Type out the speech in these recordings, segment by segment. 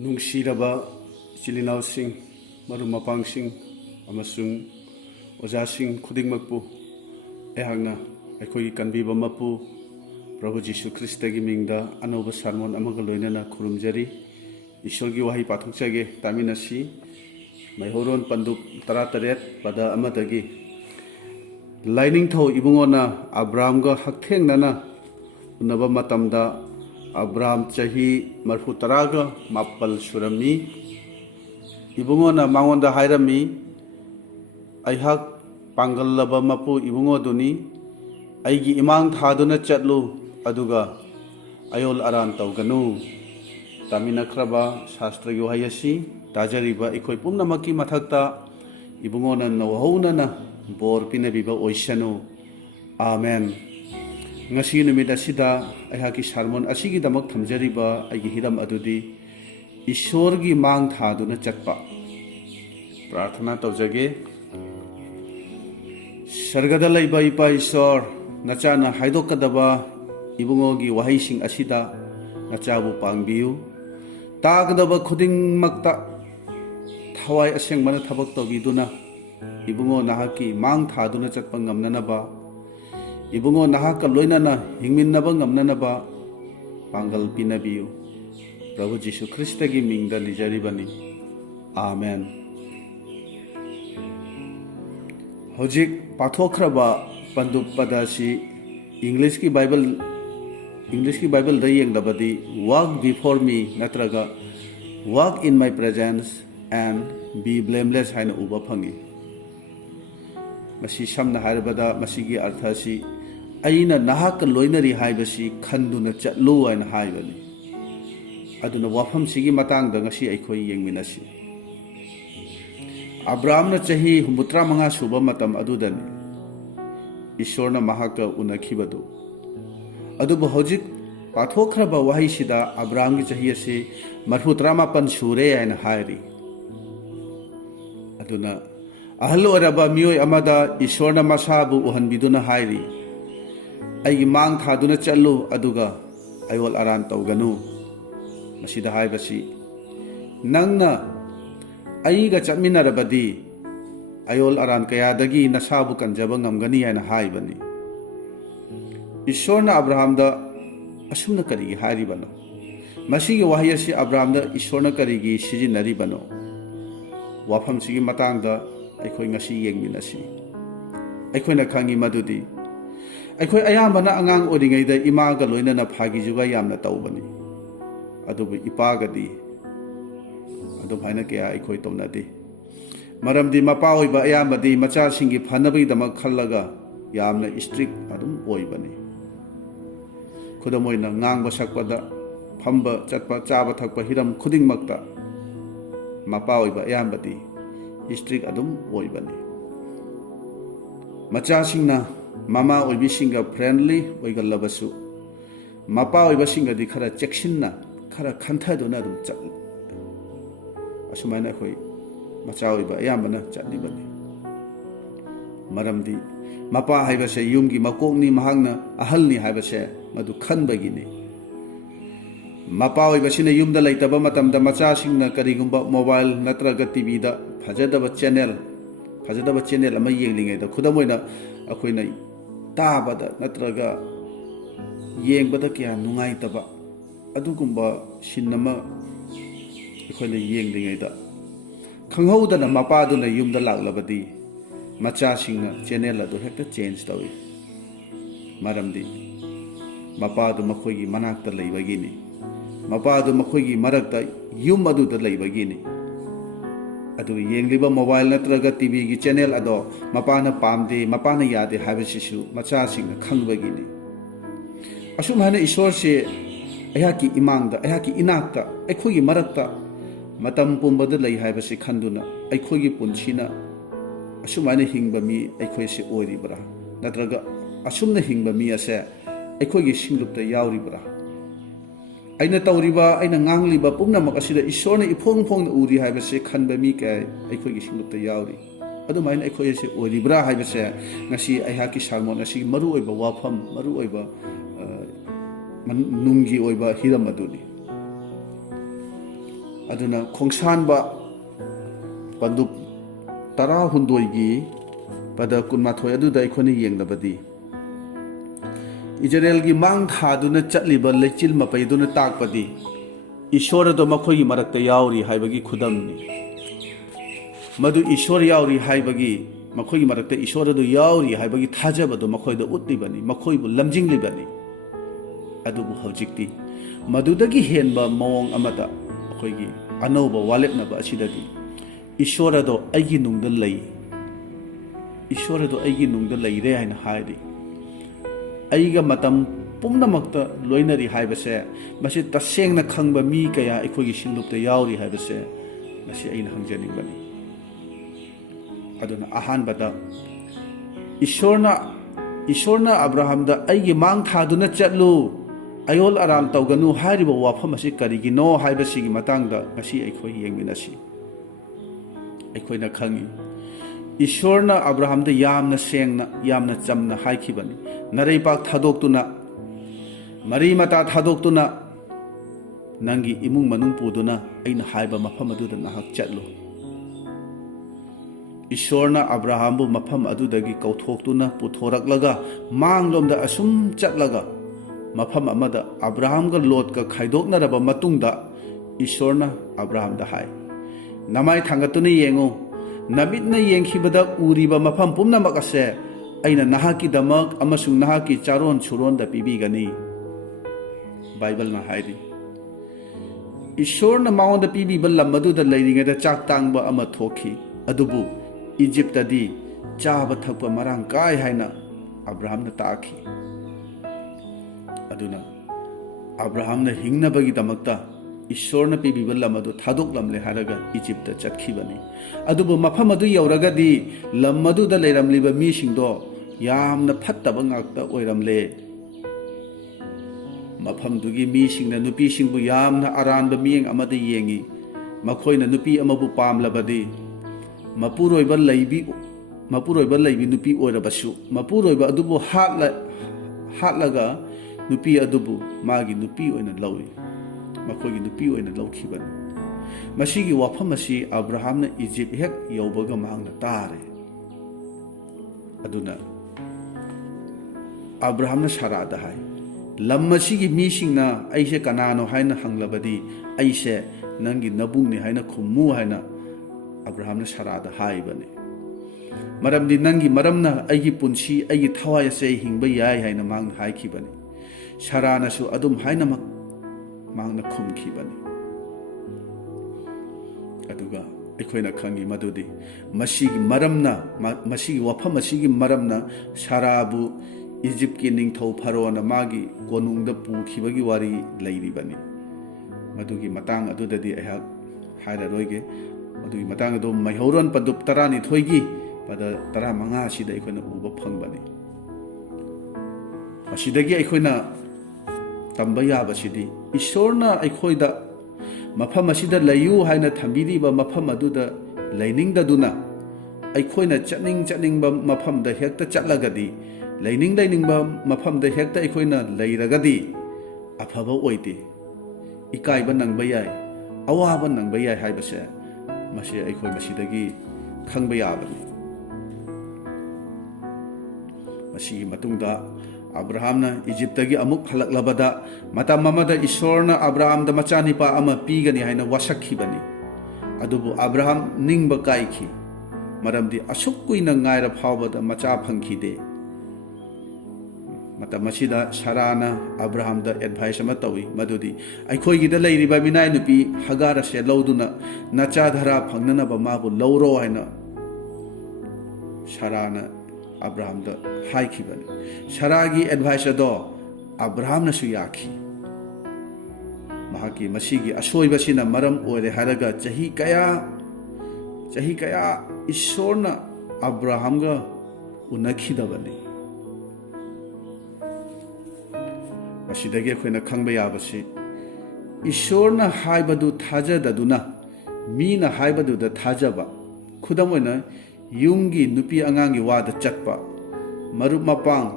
ꯅꯨꯡꯁꯤꯔꯕ ꯏꯆꯤꯜ ꯏꯅꯥꯎꯁꯤꯡ ꯃꯔꯨꯞ ꯃꯄꯥꯡꯁꯤꯡ ꯑꯃꯁꯨꯡ ꯑꯣꯖꯥꯁꯤꯡ ꯈꯨꯗꯤꯡꯃꯛꯄꯨ ꯑꯩꯍꯥꯛꯅ ꯑꯩꯈꯣꯏꯒꯤ ꯀꯟꯕꯤꯕ ꯃꯄꯨ ꯄ꯭ꯔꯚꯨ ꯖꯤꯁꯨ ꯈ꯭ꯔꯤꯁꯇꯒꯤ ꯃꯤꯡꯗ ꯑꯅꯧꯕ ꯁꯔꯃꯣꯟ ꯑꯃꯒ ꯂꯣꯏꯅꯅ ꯈꯨꯔꯨꯝꯖꯔꯤ꯫ ꯏꯁꯣꯔꯒꯤ ꯋꯥꯍꯩ ꯄꯥꯊꯣꯛꯆꯒꯦ, ꯇꯥꯃꯤꯟꯅꯁꯤ꯫ ꯃꯩꯍꯧꯔꯣꯟ ꯄꯟꯗꯨꯞ 18 ꯄꯗ 1 ꯂꯥꯏꯅꯤꯡꯊꯧ ꯏꯕꯨꯡꯉꯣꯅ ꯑꯕ꯭ꯔꯥꯝꯒ ꯍꯛꯊꯦꯡꯅꯅ ꯎꯅꯕ ꯃꯇꯝꯗ ꯑꯕ꯭ꯔꯥꯝ ꯆꯍꯤ 37 ꯁꯨꯔꯝꯃꯤ꯫ ꯏꯕꯨꯡꯉꯣꯅ ꯃꯉꯣꯟꯗ ꯍꯥꯏꯔꯝꯃꯤ, ꯑꯩꯍꯥꯛ ꯄꯥꯡꯒꯜꯂꯕ ꯃꯄꯨ ꯏꯕꯨꯡꯉꯣꯗꯨꯅꯤ, ꯑꯩꯒꯤ ꯏꯃꯥꯡ ꯊꯥꯗꯨꯅ ꯆꯠꯂꯨ, ꯑꯗꯨꯒ ꯑꯌꯣꯜ ꯑꯔꯥꯟ ꯇꯧꯒꯅꯨ꯫ ꯇꯥꯃꯤꯟꯅꯈ꯭ꯔꯕ ꯁꯥꯁꯇ꯭ꯔꯒꯤ ꯋꯥꯍꯩ ꯑꯁꯤ ꯇꯥꯖꯔꯤꯕ ꯑꯩꯈꯣꯏ ꯄꯨꯝꯅꯃꯛꯀꯤ ꯃꯊꯛꯇ ꯏꯕꯨꯡꯉꯣꯅ ꯅꯧꯍꯧꯅꯅ ꯕꯣꯔ ꯄꯤꯅꯕꯤꯕ ꯑꯣꯏꯁꯅꯨ꯫ ꯑꯥꯃꯦꯟ꯫ ꯉꯁꯤ ꯅꯨꯃꯤꯠ ꯑꯁꯤꯗ ꯑꯩꯍꯥꯛꯀꯤ ꯁꯔꯃꯣꯟ ꯑꯁꯤꯒꯤꯗꯃꯛ ꯊꯝꯖꯔꯤꯕ ꯑꯩꯒꯤ ꯍꯤꯔꯝ ꯑꯗꯨꯗꯤ ꯏꯁꯣꯔꯒꯤ ꯃꯥꯡ ꯊꯥꯗꯨꯅ ꯆꯠꯄ꯫ ꯄ꯭ꯔꯥꯔꯊꯅꯥ ꯇꯧꯖꯒꯦ꯫ ꯁꯔꯒꯗ ꯂꯩꯕ ꯏꯄꯥ ꯏꯁꯣꯔ, ꯅꯆꯥꯅ ꯍꯥꯏꯗꯣꯛꯀꯗꯕ ꯏꯕꯨꯡꯉꯣꯒꯤ ꯋꯥꯍꯩꯁꯤꯡ ꯑꯁꯤꯗ ꯅꯆꯥꯕꯨ ꯄꯥꯡꯕꯤꯌꯨ꯫ ꯇꯥꯒꯗꯕ ꯈꯨꯗꯤꯡꯃꯛꯇ ꯊꯋꯥꯏ ꯑꯁꯦꯡꯕꯅ ꯊꯕꯛ ꯇꯧꯕꯤꯗꯨꯅ ꯏꯕꯨꯡꯉꯣ ꯅꯍꯥꯛꯀꯤ ꯃꯥꯡ ꯊꯥꯗꯨꯅ ꯆꯠꯄ ꯉꯝꯅꯅꯕ, ꯏꯕꯨꯡꯉꯣ ꯅꯍꯥꯛꯀ ꯂꯣꯏꯅꯅ ꯍꯤꯡꯃꯤꯟꯅꯕ ꯉꯝꯅꯅꯕ ꯄꯥꯡꯒꯜ ꯄꯤꯅꯕꯤꯌꯨ꯫ ꯄ꯭ꯔꯚꯨ ꯖꯤꯁꯨ ꯈ꯭ꯔꯤꯁꯇꯒꯤ ꯃꯤꯡꯗ ꯅꯤꯖꯔꯤꯕꯅꯤ꯫ ꯑꯥꯃꯦꯟ꯫ ꯍꯧꯖꯤꯛ ꯄꯥꯊꯣꯛꯈ꯭ꯔꯕ ꯄꯟꯗꯨꯞ ꯄꯗ ꯑꯁꯤ ꯏꯪꯂꯤꯁꯀꯤ ꯕꯥꯏꯕꯜꯗ ꯌꯦꯡꯂꯕꯗꯤ walk before me ꯅꯠꯇ꯭ꯔꯒ walk in my presence and be blameless ꯍꯥꯏꯅ ꯎꯕ ꯐꯪꯏ꯫ ꯃꯁꯤ ꯁꯝꯅ ꯍꯥꯏꯔꯕꯗ ꯃꯁꯤꯒꯤ ꯑꯔꯊ ꯑꯁꯤ ꯑꯩꯅ ꯅꯍꯥꯛꯀ ꯂꯣꯏꯅꯔꯤ ꯍꯥꯏꯕꯁꯤ ꯈꯟꯗꯨꯅ ꯆꯠꯂꯨ ꯍꯥꯏꯅ ꯍꯥꯏꯕꯅꯤ꯫ ꯑꯗꯨꯅ ꯋꯥꯐꯝꯁꯤꯒꯤ ꯃꯇꯥꯡꯗ ꯉꯁꯤ ꯑꯩꯈꯣꯏ ꯌꯦꯡꯃꯤꯟꯅꯁꯤ꯫ ꯑꯕ꯭ꯔꯥꯝꯅ ꯆꯍꯤ 85 ꯁꯨꯕ ꯃꯇꯝ ꯑꯗꯨꯗꯅꯤ ꯏꯁꯣꯔꯅ ꯃꯍꯥꯛꯀ ꯎꯅꯈꯤꯕꯗꯨ꯫ ꯑꯗꯨꯕꯨ ꯍꯧꯖꯤꯛ ꯄꯥꯊꯣꯛꯈ꯭ꯔꯕ ꯋꯥꯍꯩꯁꯤꯗ ꯑꯕ꯭ꯔꯥꯝꯒꯤ ꯆꯍꯤ ꯑꯁꯤ 37 ꯁꯨꯔꯦ ꯍꯥꯏꯅ ꯍꯥꯏꯔꯤ꯫ ꯑꯗꯨꯅ ꯑꯍꯜ ꯑꯣꯏꯔꯕ ꯃꯤꯑꯣꯏ ꯑꯃꯗ ꯏꯁꯣꯔꯅ ꯃꯁꯥꯕꯨ ꯎꯍꯟꯕꯤꯗꯨꯅ ꯍꯥꯏꯔꯤ, ꯑꯩꯒꯤ ꯃꯥꯡ ꯊꯥꯗꯨꯅ ꯆꯠꯂꯨ, ꯑꯗꯨꯒ ꯑꯌꯣꯜ ꯑꯔꯥꯟ ꯇꯧꯒꯅꯨ꯫ ꯃꯁꯤꯗ ꯍꯥꯏꯕꯁꯤ ꯅꯪꯅ ꯑꯩꯒ ꯆꯠꯃꯤꯟꯅꯔꯕꯗꯤ ꯑꯌꯣꯜ ꯑꯔꯥꯟ ꯀꯌꯥꯗꯒꯤ ꯅꯁꯥꯕꯨ ꯀꯟꯖꯕ ꯉꯝꯒꯅꯤ ꯍꯥꯏꯅ ꯍꯥꯏꯕꯅꯤ꯫ ꯏꯁꯣꯔꯅ ꯑꯕ꯭ꯔꯥꯝꯗ ꯑꯁꯨꯝꯅ ꯀꯔꯤꯒꯤ ꯍꯥꯏꯔꯤꯕꯅꯣ? ꯃꯁꯤꯒꯤ ꯋꯥꯍꯩ ꯑꯁꯤ ꯑꯕ꯭ꯔꯥꯝꯗ ꯏꯁꯣꯔꯅ ꯀꯔꯤꯒꯤ ꯁꯤꯖꯤꯟꯅꯔꯤꯕꯅꯣ? ꯋꯥꯐꯝꯁꯤꯒꯤ ꯃꯇꯥꯡꯗ ꯑꯩꯈꯣই ꯉꯁꯤ ꯌꯦꯡꯃꯤꯟꯅꯁꯤ꯫ ꯑꯩꯈꯣꯏꯅ ꯈꯪꯏ ꯃꯗꯨꯗꯤ ꯑꯩꯈꯣꯏ ꯑꯌꯥꯝꯕꯅ ꯑꯉꯥꯡ ꯑꯣꯏꯔꯤꯉꯩꯗ ꯏꯃꯥꯒ ꯂꯣꯏꯅꯅ ꯐꯥꯒꯤ ꯖꯨꯒꯥꯏ ꯌꯥꯝꯅ ꯇꯧꯕꯅꯤ꯫ ꯑꯗꯨꯕꯨ ꯏꯄꯥꯒꯗꯤ ꯑꯗꯨꯃꯥꯏꯅ ꯀꯌꯥ ꯑꯩꯈꯣꯏ ꯇꯧꯅꯗꯦ꯫ ꯃꯔꯝꯗꯤ ꯃꯄꯥ ꯑꯣꯏꯕ ꯑꯌꯥꯝꯕꯗꯤ ꯃꯆꯥꯁꯤꯡꯒꯤ ꯐꯅꯕꯒꯤꯗꯃꯛ ꯈꯜꯂꯒ ꯌꯥꯝꯅ ꯏꯁꯇ꯭ꯔꯤꯛ ꯑꯗꯨꯝ ꯑꯣꯏꯕꯅꯤ꯫ ꯈꯨꯗꯝ ꯑꯣꯏꯅ ꯉꯥꯡꯕ ꯁꯛꯄꯗ, ꯐꯝꯕ ꯆꯠꯄ, ꯆꯥꯕ ꯊꯛꯄ ꯍꯤꯔꯝ ꯈꯨꯗꯤꯡꯃꯛꯇ ꯃꯄꯥ ꯑꯣꯏꯕ ꯑꯌꯥꯝꯕꯗꯤ ꯏꯁꯇ꯭रिꯛ ꯑꯗꯨꯝ ꯑꯣꯏꯕꯅꯤ꯫ ꯃꯆꯥꯁꯤꯡꯅ ꯃꯃꯥ ꯑꯣꯏꯕꯤꯁꯤꯡꯒ ꯐ꯭ꯔꯦꯟꯗꯂꯤ ꯑꯣꯏꯒꯜꯂꯕꯁꯨ ꯃꯄꯥ ꯑꯣꯏꯕꯁꯤꯡꯒꯗꯤ ꯈꯔ ꯆꯦꯛꯁꯤꯟꯅ, ꯈꯔ ꯈꯟꯊꯗꯨꯅ ꯑꯗꯨꯝ ꯆꯠꯂꯤ꯫ ꯑꯁꯨꯃꯥꯏꯅ ꯑꯩꯈꯣꯏ ꯃꯆꯥ ꯑꯣꯏꯕ ꯑꯌꯥꯝꯕꯅ ꯆꯠꯂꯤꯕꯅꯤ꯫ ꯃꯔꯝꯗꯤ ꯃꯄꯥ ꯍꯥꯏꯕꯁꯦ ꯌꯨꯝꯒꯤ ꯃꯀꯣꯛꯅꯤ, ꯃꯍꯥꯛꯅ ꯑꯍꯜꯅꯤ ꯍꯥꯏꯕꯁꯦ ꯃꯗꯨ ꯈꯟꯕꯒꯤꯅꯤ꯫ ꯃꯄꯥ ꯑꯣꯏꯕꯁꯤꯅ ꯌꯨꯝꯗ ꯂꯩꯇꯕ ꯃꯇꯝꯗ ꯃꯆꯥꯁꯤꯡꯅ ꯀꯔꯤꯒꯨꯝꯕ ꯃꯣꯕꯥꯏꯜ ꯅꯠꯇ꯭ꯔꯒ ꯇꯤꯚꯤꯗ ꯐꯖꯗꯕ ꯆꯦꯅꯦꯜ ꯑꯃ ꯌꯦꯡꯂꯤꯉꯩꯗ, ꯈꯨꯗꯝ ꯑꯣꯏꯅ ꯑꯩꯈꯣꯏꯅ ꯇꯥꯕꯗ ꯅꯠꯇ꯭ꯔꯒ ꯌꯦꯡꯕꯗ ꯀꯌꯥ ꯅꯨꯡꯉꯥꯏꯇꯕ ꯑꯗꯨꯒꯨꯝꯕ ꯁꯤꯟ ꯑꯃ ꯑꯩꯈꯣꯏꯅ ꯌꯦꯡꯂꯤꯉꯩꯗ ꯈꯪꯍꯧꯗꯅ ꯃꯄꯥꯗꯨꯅ ꯌꯨꯝꯗ ꯂꯥꯛꯂꯕꯗꯤ ꯃꯆꯥꯁꯤꯡꯅ ꯆꯦꯅꯦꯜ ꯑꯗꯨ ꯍꯦꯛꯇ ꯆꯦꯟꯖ ꯇꯧꯏ꯫ ꯃꯔꯝꯗꯤ ꯃꯄꯥꯗꯨ ꯃꯈꯣꯏꯒꯤ ꯃꯅꯥꯛꯇ ꯂꯩꯕꯒꯤꯅꯤ꯫ ꯃꯄꯥꯗꯨ ꯃꯈꯣꯏꯒꯤ ꯃꯔꯛꯇ ꯌꯨꯝ ꯑꯗꯨꯗ ꯂꯩꯕꯒꯤꯅꯤ꯫ ꯑꯗꯨꯒ ꯌꯦꯡꯂꯤꯕ ꯃꯣꯕꯥꯏꯜ ꯅꯠꯇ꯭ꯔꯒ ꯇꯤꯚꯤꯒꯤ ꯆꯦꯅꯦꯜ ꯑꯗꯣ ꯃꯄꯥꯅ ꯄꯥꯝꯗꯦ, ꯃꯄꯥꯅ ꯌꯥꯗꯦ ꯍꯥꯏꯕꯁꯤꯁꯨ ꯃꯆꯥꯁꯤꯡꯅ ꯈꯪꯕꯒꯤꯅꯤ꯫ ꯑꯁꯨꯝꯍꯥꯏꯅ ꯏꯁꯣꯔꯁꯦ ꯑꯩꯍꯥꯛꯀꯤ ꯏꯃꯥꯡꯗ, ꯑꯩꯍꯥꯛꯀꯤ ꯏꯅꯥꯛꯇ, ꯑꯩꯈꯣꯏꯒꯤ ꯃꯔꯛꯇ ꯃꯇꯝ ꯄꯨꯝꯕꯗ ꯂꯩ ꯍꯥꯏꯕꯁꯤ ꯈꯟꯗꯨꯅ ꯑꯩꯈꯣꯏꯒꯤ ꯄꯨꯟꯁꯤꯅ ꯑꯁꯨꯃꯥꯏꯅ ꯍꯤꯡꯕ ꯃꯤ ꯑꯩꯈꯣꯏꯁꯦ ꯑꯣꯏꯔꯤꯕ꯭ꯔꯥ? ꯅꯠꯇ꯭ꯔꯒ ꯑꯁꯨꯝꯅ ꯍꯤꯡꯕ ꯃꯤ ꯑꯁꯦ ꯑꯩꯈꯣꯏꯒꯤ ꯁꯤꯡꯂꯨꯞꯇ ꯌꯥꯎꯔꯤꯕ꯭ꯔꯥ? ꯑꯩꯅ ꯇꯧꯔꯤꯕ, ꯑꯩꯅ ꯉꯥꯡꯂꯤꯕ ꯄꯨꯝꯅꯃꯛ ꯑꯁꯤꯗ ꯏꯁꯣꯔꯅ ꯏꯐꯣꯡ ꯐꯣꯡꯅ ꯎꯔꯤ ꯍꯥꯏꯕꯁꯦ ꯈꯟꯕ ꯃꯤ ꯀꯌꯥ ꯑꯩꯈꯣꯏꯒꯤ ꯁꯤꯡꯂꯨꯞꯇ ꯌꯥꯎꯔꯤ? ꯑꯗꯨꯃꯥꯏꯅ ꯑꯩꯈꯣꯏ ꯑꯁꯦ ꯑꯣꯏꯔꯤꯕ꯭ꯔꯥ ꯍꯥꯏꯕꯁꯦ ꯉꯁꯤ ꯑꯩꯍꯥꯛꯀꯤ ꯁꯔꯃꯣꯟ ꯑꯁꯤꯒꯤ ꯃꯔꯨꯑꯣꯏꯕ ꯋꯥꯐꯝ, ꯃꯔꯨꯑꯣꯏꯕ ꯅꯨꯡꯒꯤ ꯑꯣꯏꯕ ꯍꯤꯔꯝ ꯑꯗꯨꯅꯤ꯫ ꯑꯗꯨꯅ ꯈꯣꯡꯁꯥꯟꯕ ꯄꯟꯗꯨꯞ 16ꯒꯤ ꯄꯗ 12 ꯑꯗꯨꯗ ꯑꯩꯈꯣꯏꯅ ꯌꯦꯡꯂꯕꯗꯤ ꯏꯖꯔꯦꯜꯒꯤ ꯃꯥꯡ ꯊꯥꯗꯨꯅ ꯆꯠꯂꯤꯕ ꯂꯩꯆꯤꯜ ꯃꯄꯩꯗꯨꯅ ꯇꯥꯛꯄꯗꯤ ꯏꯁꯣꯔ ꯑꯗꯨ ꯃꯈꯣꯏꯒꯤ ꯃꯔꯛꯇ ꯌꯥꯎꯔꯤ ꯍꯥꯏꯕꯒꯤ ꯈꯨꯗꯝꯅꯤ ꯃꯗꯨ ꯏꯁꯣꯔ ꯌꯥꯎꯔꯤ ꯍꯥꯏꯕꯒꯤ ꯃꯈꯣꯏꯒꯤ ꯃꯔꯛꯇ ꯏꯁꯣꯔ ꯑꯗꯨ ꯌꯥꯎꯔꯤ ꯍꯥꯏꯕꯒꯤ ꯊꯥꯖꯕꯗꯨ ꯃꯈꯣꯏꯗ ꯎꯠꯂꯤꯕꯅꯤ ꯃꯈꯣꯏꯕꯨ ꯂꯝꯖꯤꯡꯂꯤꯕꯅꯤ ꯑꯗꯨꯕꯨ ꯍꯧꯖꯤꯛꯇꯤ ꯃꯗꯨꯗꯒꯤ ꯍꯦꯟꯕ ꯃꯑꯣꯡ ꯑꯃꯗ ꯑꯩꯈꯣꯏꯒꯤ ꯑꯅꯧꯕ ꯋꯥꯂꯦꯞꯅꯕ ꯑꯁꯤꯗꯗꯤ ꯏꯁꯣꯔ ꯑꯗꯣ ꯑꯩꯒꯤ ꯅꯨꯡꯗ ꯂꯩ ꯏꯁꯣꯔ ꯑꯗꯣ ꯑꯩꯒꯤ ꯅꯨꯡꯗ ꯂꯩꯔꯦ ꯍꯥꯏꯅ ꯍꯥꯏꯔꯤ ꯑꯩꯒ ꯃꯇꯝ ꯄꯨꯝꯅꯃꯛꯇ ꯂꯣꯏꯅꯔꯤ ꯍꯥꯏꯕꯁꯦ ꯃꯁꯤ ꯇꯁꯦꯡꯅ ꯈꯪꯕ ꯃꯤ ꯀꯌꯥ ꯑꯩꯈꯣꯏꯒꯤ ꯁꯤꯡꯂꯨꯞꯇ ꯌꯥꯎꯔꯤ ꯍꯥꯏꯕꯁꯦ ꯃꯁꯤ ꯑꯩꯅ ꯍꯪꯖꯅꯤꯡꯕꯅꯤ ꯑꯗꯨꯅ ꯑꯍꯥꯟꯕꯗ ꯏꯁꯣꯔꯅ ꯑꯕ꯭ꯔꯥꯍꯥꯝꯗ ꯑꯩꯒꯤ ꯃꯥꯡ ꯊꯥꯗꯨꯅ ꯆꯠꯂꯨ ꯑꯌꯣꯜ ꯑꯔꯥꯝ ꯇꯧꯒꯅꯨ ꯍꯥꯏꯔꯤꯕ ꯋꯥꯐꯝ ꯑꯁꯤ ꯀꯔꯤꯒꯤꯅꯣ ꯍꯥꯏꯕꯁꯤꯒꯤ ꯃꯇꯥꯡꯗ ꯉꯁꯤ ꯑꯩꯈꯣই ꯌꯦꯡꯃꯤꯟꯅꯁꯤ ꯑꯩꯈꯣꯏꯅ ꯈꯪꯏ ꯏꯁꯣꯔꯅ ꯑꯕ꯭ꯔꯥꯍꯥꯝꯗ ꯌꯥꯝꯅ ꯁꯦꯡꯅ ꯌꯥꯝꯅ ꯆꯝꯅ ꯍꯥꯏꯈꯤꯕꯅꯤ ꯅꯔꯩꯄꯥꯛ ꯊꯥꯗꯣꯛꯇꯨꯅ ꯃꯔꯤ ꯃꯇꯥ ꯊꯥꯗꯣꯛꯇꯨꯅ ꯅꯪꯒꯤ ꯏꯃꯨꯡ ꯃꯅꯨꯡ ꯄꯨꯗꯨꯅ ꯑꯩꯅ ꯍꯥꯏꯕ ꯃꯐꯝ ꯑꯗꯨꯗ ꯅꯍꯥꯛ ꯆꯠꯂꯨ ꯏꯁꯣꯔꯅ ꯑꯕ꯭ꯔꯥꯍꯥꯝꯕꯨ ꯃꯐꯝ ꯑꯗꯨꯗꯒꯤ ꯀꯧꯊꯣꯛꯇꯨꯅ ꯄꯨꯊꯣꯔꯛꯂꯒ ꯃꯥꯡꯂꯣꯝꯗ ꯑꯁꯨꯝ ꯆꯠꯂꯒ ꯃꯐꯝ ꯑꯃꯗ ꯑꯕ꯭ꯔꯥꯍꯥꯝꯒ ꯂꯣꯠꯀ ꯈꯥꯏꯗꯣꯛꯅꯔꯕ ꯃꯇꯨꯡꯗ ꯏꯁꯣꯔꯅ ꯑꯕ꯭ꯔꯥꯍꯥꯝꯗ ꯍꯥꯏ ꯅꯃꯥꯏ ꯊꯥꯡꯒꯠꯇꯨꯅ ꯌꯦꯡꯉꯨ ꯅꯃꯤꯠꯅ ꯌꯦꯡꯈꯤꯕꯗ ꯎꯔꯤꯕ ꯃꯐꯝ ꯄꯨꯝꯅꯃꯛ ꯑꯁꯦ ꯑꯩꯅ ꯅꯍꯥꯛꯀꯤꯗꯃꯛ ꯑꯃꯁꯨꯡ ꯅꯍꯥꯛꯀꯤ ꯆꯥꯔꯣꯟ ꯁꯨꯔꯣꯟꯗ ꯄꯤꯕꯤꯒꯅꯤ ꯕꯥꯏꯕꯜꯅ ꯍꯥꯏꯔꯤ ꯏꯁꯣꯔꯅ ꯃꯉꯣꯟꯗ ꯄꯤꯕꯤꯕ ꯂꯝ ꯑꯗꯨꯗ ꯂꯩꯔꯤꯉꯩꯗ ꯆꯥꯛ ꯇꯥꯡꯕ ꯑꯃ ꯊꯣꯛꯈꯤ ꯑꯗꯨꯕꯨ ꯏꯖꯤꯞꯇꯗꯤ ꯆꯥꯕ ꯊꯛꯄ ꯃꯔꯥꯡ ꯀꯥꯏ ꯍꯥꯏꯅ ꯑꯕ꯭ꯔꯥꯍꯥꯝꯅ ꯇꯥꯛꯈꯤ ꯑꯗꯨꯅ ꯑꯕ꯭ꯔꯥꯍꯥꯝꯅ ꯍꯤꯡꯅꯕꯒꯤꯗꯃꯛꯇ ꯏꯁꯣꯔꯅ ꯄꯤꯕꯤꯕ ꯂꯝ ꯑꯗꯨ ꯊꯥꯗꯣꯛꯂꯝꯂꯦ ꯍꯥꯏꯔꯒ ꯏꯖꯤꯞꯇ ꯆꯠꯈꯤꯕꯅꯤ ꯑꯗꯨꯕꯨ ꯃꯐꯝ ꯑꯗꯨ ꯌꯧꯔꯒꯗꯤ ꯂꯝ ꯑꯗꯨꯗ ꯂꯩꯔꯝꯂꯤꯕ ꯃꯤꯁꯤꯡꯗꯣ ꯌꯥꯝꯅ ꯐꯠꯇꯕ ꯉꯥꯛꯇ ꯑꯣꯏꯔꯝꯂꯦ ꯃꯐꯝꯗꯨꯒꯤ ꯃꯤꯁꯤꯡꯅ ꯅꯨꯄꯤꯁꯤꯡꯕꯨ ꯌꯥꯝꯅ ꯑꯔꯥꯟꯕ ꯃꯤꯠꯌꯦꯡ ꯑꯃꯗ ꯌꯦꯡꯉꯤ ꯃꯈꯣꯏꯅ ꯅꯨꯄꯤ ꯑꯃꯕꯨ ꯄꯥꯝꯂꯕꯗꯤ ꯃꯄꯨꯔꯣꯏꯕ ꯂꯩꯕꯤ ꯅꯨꯄꯤ ꯑꯣꯏꯔꯕꯁꯨ ꯃꯄꯨꯔꯣꯏꯕ ꯑꯗꯨꯕꯨ ꯍꯥꯠꯂꯒ ꯅꯨꯄꯤ ꯑꯗꯨꯕꯨ ꯃꯥꯒꯤ ꯅꯨꯄꯤ ꯑꯣꯏꯅ ꯂꯧꯏ ꯃꯈꯣꯏꯒꯤ ꯅꯨꯄꯤ ꯑꯣꯏꯅ ꯂꯧꯈꯤꯕꯅꯤ ꯃꯁꯤꯒꯤ ꯋꯥꯐꯝ ꯑꯁꯤ ꯑꯕ꯭ꯔꯥꯍꯥꯝꯅ ꯏꯖꯤꯞ ꯍꯦꯛ ꯌꯧꯕꯒ ꯃꯍꯥꯛꯅ ꯇꯥꯔꯦ ꯑꯗꯨꯅ ꯑꯕ꯭ꯔꯥꯍꯥꯝꯅ ꯁꯥꯔꯥꯗ ꯍꯥꯏ ꯂꯝ ꯑꯁꯤꯒꯤ ꯃꯤꯁꯤꯡꯅ ꯑꯩꯁꯦ ꯀꯅꯥꯅꯣ ꯍꯥꯏꯅ ꯍꯪꯂꯕꯗꯤ ꯑꯩꯁꯦ ꯅꯪꯒꯤ ꯅꯕꯨꯡꯅꯤ ꯍꯥꯏꯅ ꯈꯨꯝꯃꯨ ꯍꯥꯏꯅ ꯑꯕ꯭ꯔꯥꯍꯥꯝꯅ ꯁꯥꯔꯥꯗ ꯍꯥꯏꯕꯅꯤ ꯃꯔꯝꯗꯤ ꯅꯪꯒꯤ ꯃꯔꯝꯅ ꯑꯩꯒꯤ ꯄꯨꯟꯁꯤ ꯑꯩꯒꯤ ꯊꯋꯥꯏ ꯑꯁꯦ ꯍꯤꯡꯕ ꯌꯥꯏ ꯍꯥꯏꯅ ꯃꯍꯥꯛꯅ ꯍꯥꯏꯈꯤꯕꯅꯤ ꯁꯥꯔꯥꯅꯁꯨ ꯑꯗꯨꯝ ꯍꯥꯏꯅꯃꯛ ꯃꯍꯥꯛꯅ ꯈꯨꯝꯈꯤꯕꯅꯤ ꯑꯗꯨꯒ ꯑꯩꯈꯣꯏꯅ ꯈꯪꯏ ꯃꯗꯨꯗꯤ ꯃꯁꯤꯒꯤ ꯋꯥꯐꯝ ꯑꯁꯤꯒꯤ ꯃꯔꯝꯅ ꯁꯥꯔꯥꯕꯨ ꯏꯖꯤꯞꯀꯤ ꯅꯤꯡꯊꯧ ꯐꯔꯣꯅ ꯃꯥꯒꯤ ꯀꯣꯅꯨꯡꯗ ꯄꯨꯈꯤꯕꯒꯤ ꯋꯥꯔꯤ ꯂꯩꯔꯤꯕꯅꯤ ꯃꯗꯨꯒꯤ ꯃꯇꯥꯡ ꯑꯗꯨꯗꯗꯤ ꯑꯩꯍꯥꯛ ꯍꯥꯏꯔꯔꯣꯏꯒꯦ ꯃꯗꯨꯒꯤ ꯃꯇꯥꯡ ꯑꯗꯨ ꯃꯩꯍꯧꯔꯣꯟ ꯄꯟꯗꯨꯞ 12ꯒꯤ ꯄꯗ 15 ꯑꯁꯤꯗ ꯑꯩꯈꯣꯏꯅ ꯎꯕ ꯐꯪꯕꯅꯤ ꯃꯁꯤꯗꯒꯤ ꯑꯩꯈꯣꯏꯅ ꯇꯝꯕ ꯌꯥꯕꯁꯤꯗꯤ ꯏꯁꯣꯔꯅ ꯑꯩꯈꯣꯏꯗ ꯃꯐꯝ ꯑꯁꯤꯗ ꯂꯩꯌꯨ ꯍꯥꯏꯅ ꯊꯝꯕꯤꯔꯤꯕ ꯃꯐꯝ ꯑꯗꯨꯗ ꯂꯩꯅꯤꯡꯗꯗꯨꯅ ꯑꯩꯈꯣꯏꯅ ꯆꯠꯅꯤꯡꯕ ꯃꯐꯝꯗ ꯍꯦꯛꯇ ꯆꯠꯂꯒꯗꯤ ꯂꯩꯅꯤꯡꯕ ꯃꯐꯝꯗ ꯍꯦꯛꯇ ꯑꯩꯈꯣꯏꯅ ꯂꯩꯔꯒꯗꯤ ꯑꯐꯕ ꯑꯣꯏꯗꯦ ꯏꯀꯥꯏꯕ ꯅꯪꯕ ꯌꯥꯏ ꯑꯋꯥꯕ ꯅꯪꯕ ꯌꯥꯏ ꯍꯥꯏꯕꯁꯦ ꯃꯁꯤ ꯑꯩꯈꯣই ꯃꯁꯤꯗꯒꯤ ꯈꯪꯕ ꯌꯥꯕꯅꯤ ꯃꯁꯤꯒꯤ ꯃꯇꯨꯡꯗ ꯑꯕ꯭ꯔꯥꯍꯥꯝꯅ ꯏꯖꯤꯞꯇꯒꯤ ꯑꯃꯨꯛ ꯍꯜꯂꯛꯂꯕꯗ ꯃꯇꯝ ꯑꯃꯗ ꯏꯁꯣꯔꯅ ꯑꯕ꯭ꯔꯥꯍꯥꯝꯗ ꯃꯆꯥꯅꯤꯄꯥ ꯑꯃ ꯄꯤꯒꯅꯤ ꯍꯥꯏꯅ ꯋꯥꯁꯛꯈꯤꯕꯅꯤ ꯑꯗꯨꯕꯨ ꯑꯕ꯭ꯔꯥꯍꯥꯝ ꯅꯤꯡꯕ ꯀꯥꯏꯈꯤ ꯃꯔꯝꯗꯤ ꯑꯁꯨꯛ ꯀꯨꯏꯅ ꯉꯥꯏꯔ ꯐꯥꯎꯕꯗ ꯃꯆꯥ ꯐꯪꯈꯤꯗꯦ ꯃꯇꯝ ꯑꯁꯤꯗ ꯁꯥꯔꯥꯅ ꯑꯕ꯭ꯔꯥꯍꯥꯝꯗ ꯑꯦꯗꯚꯥꯏꯁ ꯑꯃ ꯇꯧꯏ ꯃꯗꯨꯗꯤ ꯑꯩꯈꯣꯏꯒꯤꯗ ꯂꯩꯔꯤꯕ ꯃꯤꯅꯥꯏ ꯅꯨꯄꯤ ꯍꯒꯥꯔ ꯑꯁꯦ ꯂꯧꯗꯨꯅ ꯅꯆꯥꯙꯔꯥ ꯐꯪꯅꯅꯕ ꯃꯥꯕꯨ ꯂꯧꯔꯣ ꯍꯥꯏꯅ ꯁꯥꯔꯥꯅ ꯑꯕ꯭ꯔꯥꯍꯥꯝꯗ ꯍꯥꯏꯈꯤꯕꯅꯤ ꯁꯥꯔꯥꯒꯤ ꯑꯦꯗꯚꯥꯏꯁ ꯑꯗꯣ ꯑꯕ꯭ꯔꯥꯍꯥꯝꯅꯁꯨ ꯌꯥꯈꯤ ꯃꯍꯥꯛꯀꯤ ꯃꯁꯤꯒꯤ ꯑꯁꯣꯏꯕꯁꯤꯅ ꯃꯔꯝ ꯑꯣꯏꯔꯦ ꯍꯥꯏꯔꯒ ꯆꯍꯤ ꯀꯌꯥ ꯏꯁꯣꯔꯅ ꯑꯕ꯭ꯔꯥꯍꯥꯝꯒ ꯎꯅꯈꯤꯗꯕꯅꯤ ꯃꯁꯤꯗꯒꯤ ꯑꯩꯈꯣꯏꯅ ꯈꯪꯕ ꯌꯥꯕꯁꯤ ꯏꯁꯣꯔꯅ ꯍꯥꯏꯕꯗꯨ ꯊꯥꯖꯗꯗꯨꯅ ꯃꯤꯅ ꯍꯥꯏꯕꯗꯨꯗ ꯊꯥꯖꯕ ꯈꯨꯗꯝ ꯑꯣꯏꯅ ꯌꯨꯝꯒꯤ ꯅꯨꯄꯤ ꯑꯉꯥꯡꯒꯤ ꯋꯥꯗ ꯆꯠꯄ ꯃꯔꯨꯞ ꯃꯄꯥꯡ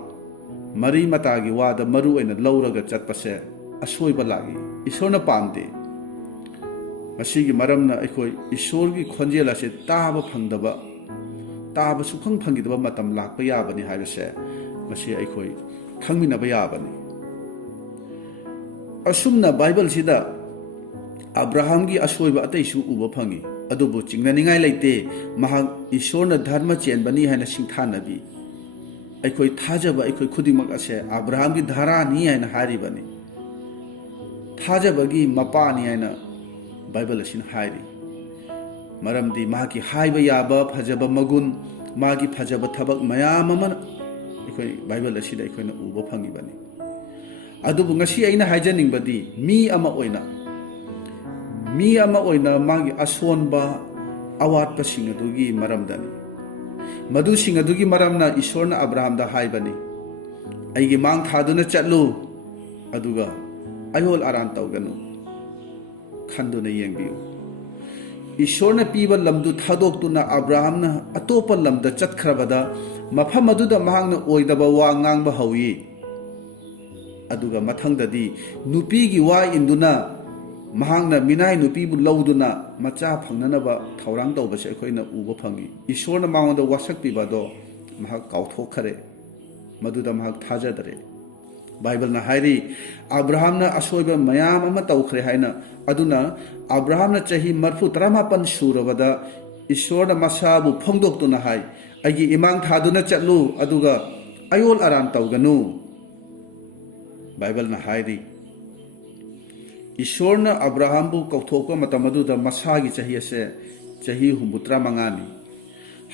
ꯃꯔꯤ ꯃꯇꯥꯒꯤ ꯋꯥꯗ ꯃꯔꯨ ꯑꯣꯏꯅ ꯂꯧꯔꯒ ꯆꯠꯄꯁꯦ ꯑꯁꯣꯏꯕ ꯂꯥꯛꯏ ꯏꯁꯣꯔꯅ ꯄꯥꯝꯗꯦ ꯃꯁꯤꯒꯤ ꯃꯔꯝꯅ ꯑꯩꯈꯣꯏ ꯏꯁꯣꯔꯒꯤ ꯈꯣꯟꯖꯦꯜ ꯑꯁꯤ ꯇꯥꯕ ꯐꯪꯗꯕ, ꯇꯥꯕ ꯁꯨꯛꯐꯪ ꯐꯪꯈꯤꯗꯕ ꯃꯇꯝ ꯂꯥꯛꯄ ꯌꯥꯕꯅꯤ ꯍꯥꯏꯕꯁꯦ ꯃꯁꯤ ꯑꯩꯈꯣꯏ ꯈꯪꯃꯤꯟꯅꯕ ꯌꯥꯕꯅꯤ꯫ ꯑꯁꯨꯝꯅ ꯕꯥꯏꯕꯜꯁꯤꯗ ꯑꯕ꯭ꯔꯥꯍꯥꯝꯒꯤ ꯑꯁꯣꯏꯕ ꯑꯇꯩꯁꯨ ꯎꯕ ꯐꯪꯏ, ꯑꯗꯨꯕꯨ ꯆꯤꯡꯅꯅꯤꯡꯉꯥꯏ ꯂꯩꯇꯦ, ꯃꯍꯥꯛ ꯏꯁꯣꯔꯅ ꯙꯔꯃ ꯆꯦꯟꯕꯅꯤ ꯍꯥꯏꯅ ꯁꯤꯡꯊꯥꯅꯕꯤ꯫ ꯑꯩꯈꯣꯏ ꯊꯥꯖꯕ ꯑꯩꯈꯣꯏ ꯈꯨꯗꯤꯡꯃꯛ ꯑꯁꯦ ꯑꯕ꯭ꯔꯥꯍꯥꯝꯒꯤ ꯙꯥꯔꯥꯅꯤ ꯍꯥꯏꯅ ꯍꯥꯏꯔꯤꯕꯅꯤ, ꯊꯥꯖꯕꯒꯤ ꯃꯄꯥꯅꯤ ꯍꯥꯏꯅ ꯕꯥꯏꯕꯜ ꯑꯁꯤꯅ ꯍꯥꯏꯔꯤ꯫ ꯃꯔꯝꯗꯤ ꯃꯍꯥꯛꯀꯤ ꯍꯥꯏꯕ ꯌꯥꯕ ꯐꯖꯕ ꯃꯒꯨꯟ, ꯃꯥꯒꯤ ꯐꯖꯕ ꯊꯕꯛ ꯃꯌꯥꯝ ꯑꯃ ꯑꯩꯈꯣꯏ ꯕꯥꯏꯕꯜ ꯑꯁꯤꯗ ꯑꯩꯈꯣꯏꯅ ꯎꯕ ꯐꯪꯉꯤꯕꯅꯤ꯫ ꯑꯗꯨꯕꯨ ꯉꯁꯤ ꯑꯩꯅ ꯍꯥꯏꯖꯅꯤꯡꯕꯗꯤ ꯃꯤ ꯑꯃ ꯑꯣꯏꯅ ꯃꯥꯒꯤ ꯑꯁꯣꯟꯕ ꯑꯋꯥꯠꯄꯁꯤꯡ ꯑꯗꯨꯒꯤ ꯃꯔꯝꯗꯅꯤ꯫ ꯃꯗꯨꯁꯤꯡ ꯑꯗꯨꯒꯤ ꯃꯔꯝꯅ ꯏꯁꯣꯔꯅ ꯑꯕ꯭ꯔꯥꯍꯥꯝꯗ ꯍꯥꯏꯕꯅꯤ, ꯑꯩꯒꯤ ꯃꯥꯡ ꯊꯥꯗꯨꯅ ꯆꯠꯂꯨ, ꯑꯗꯨꯒ ꯑꯌꯣꯜ ꯑꯔꯥꯟ ꯇꯧꯒꯅꯨ꯫ ꯈꯟꯗꯨꯅ ꯌꯦꯡꯕꯤꯌꯨ, ꯏꯁꯣꯔꯅ ꯄꯤꯕ ꯂꯝꯗꯨ ꯊꯥꯗꯣꯛꯇꯨꯅ ꯑꯕ꯭ꯔꯥꯍꯥꯝꯅ ꯑꯇꯣꯞꯄ ꯂꯝꯗ ꯆꯠꯈ꯭ꯔꯕꯗ ꯃꯐꯝ ꯑꯗꯨꯗ ꯃꯍꯥꯛꯅ ꯑꯣꯏꯗꯕ ꯋꯥ ꯉꯥꯡꯕ ꯍꯧꯏ꯫ ꯑꯗꯨꯒ ꯃꯊꯪꯗꯗꯤ ꯅꯨꯄꯤꯒꯤ ꯋꯥ ꯏꯟꯗꯨꯅ ꯃꯍꯥꯛꯅ ꯃꯤꯅꯥꯏ ꯅꯨꯄꯤꯕꯨ ꯂꯧꯗꯨꯅ ꯃꯆꯥ ꯐꯪꯅꯅꯕ ꯊꯧꯔꯥꯡ ꯇꯧꯕꯁꯦ ꯑꯩꯈꯣꯏꯅ ꯎꯕ ꯐꯪꯏ꯫ ꯏꯁꯣꯔꯅ ꯃꯉꯣꯟꯗ ꯋꯥꯁꯛꯄꯤꯕꯗꯣ ꯃꯍꯥꯛ ꯀꯥꯎꯊꯣꯛꯈꯔꯦ, ꯃꯗꯨꯗ ꯃꯍꯥꯛ ꯊꯥꯖꯗꯔꯦ꯫ ꯕꯥꯏꯕꯜꯅ ꯍꯥꯏꯔꯤ ꯑꯕ꯭ꯔꯥꯍꯥꯝꯅ ꯑꯁꯣꯏꯕ ꯃꯌꯥꯝ ꯑꯃ ꯇꯧꯈ꯭ꯔꯦ ꯍꯥꯏꯅ, ꯑꯗꯨꯅ ꯑꯕ꯭ꯔꯥꯍꯥꯝꯅ ꯆꯍꯤ 39 ꯁꯨꯔꯕꯗ ꯏꯁꯣꯔꯅ ꯃꯁꯥꯕꯨ ꯐꯣꯡꯗꯣꯛꯇꯨꯅ ꯍꯥꯏ, ꯑꯩꯒꯤ ꯏꯃꯥꯡ ꯊꯥꯗꯨꯅ ꯆꯠꯂꯨ, ꯑꯗꯨꯒ ꯑꯌꯣꯜ ꯑꯔꯥꯟ ꯇꯧꯒꯅꯨ꯫ ꯕꯥꯏꯕꯜꯅ ꯍꯥꯏꯔꯤ ꯏꯁꯣꯔꯅ ꯑꯕ꯭ꯔꯥꯍꯥꯝꯕꯨ ꯀꯧꯊꯣꯛꯄ ꯃꯇꯝ ꯑꯗꯨꯗ ꯃꯁꯥꯒꯤ ꯆꯍꯤ ꯑꯁꯦ ꯆꯍꯤ 35ꯅꯤ꯫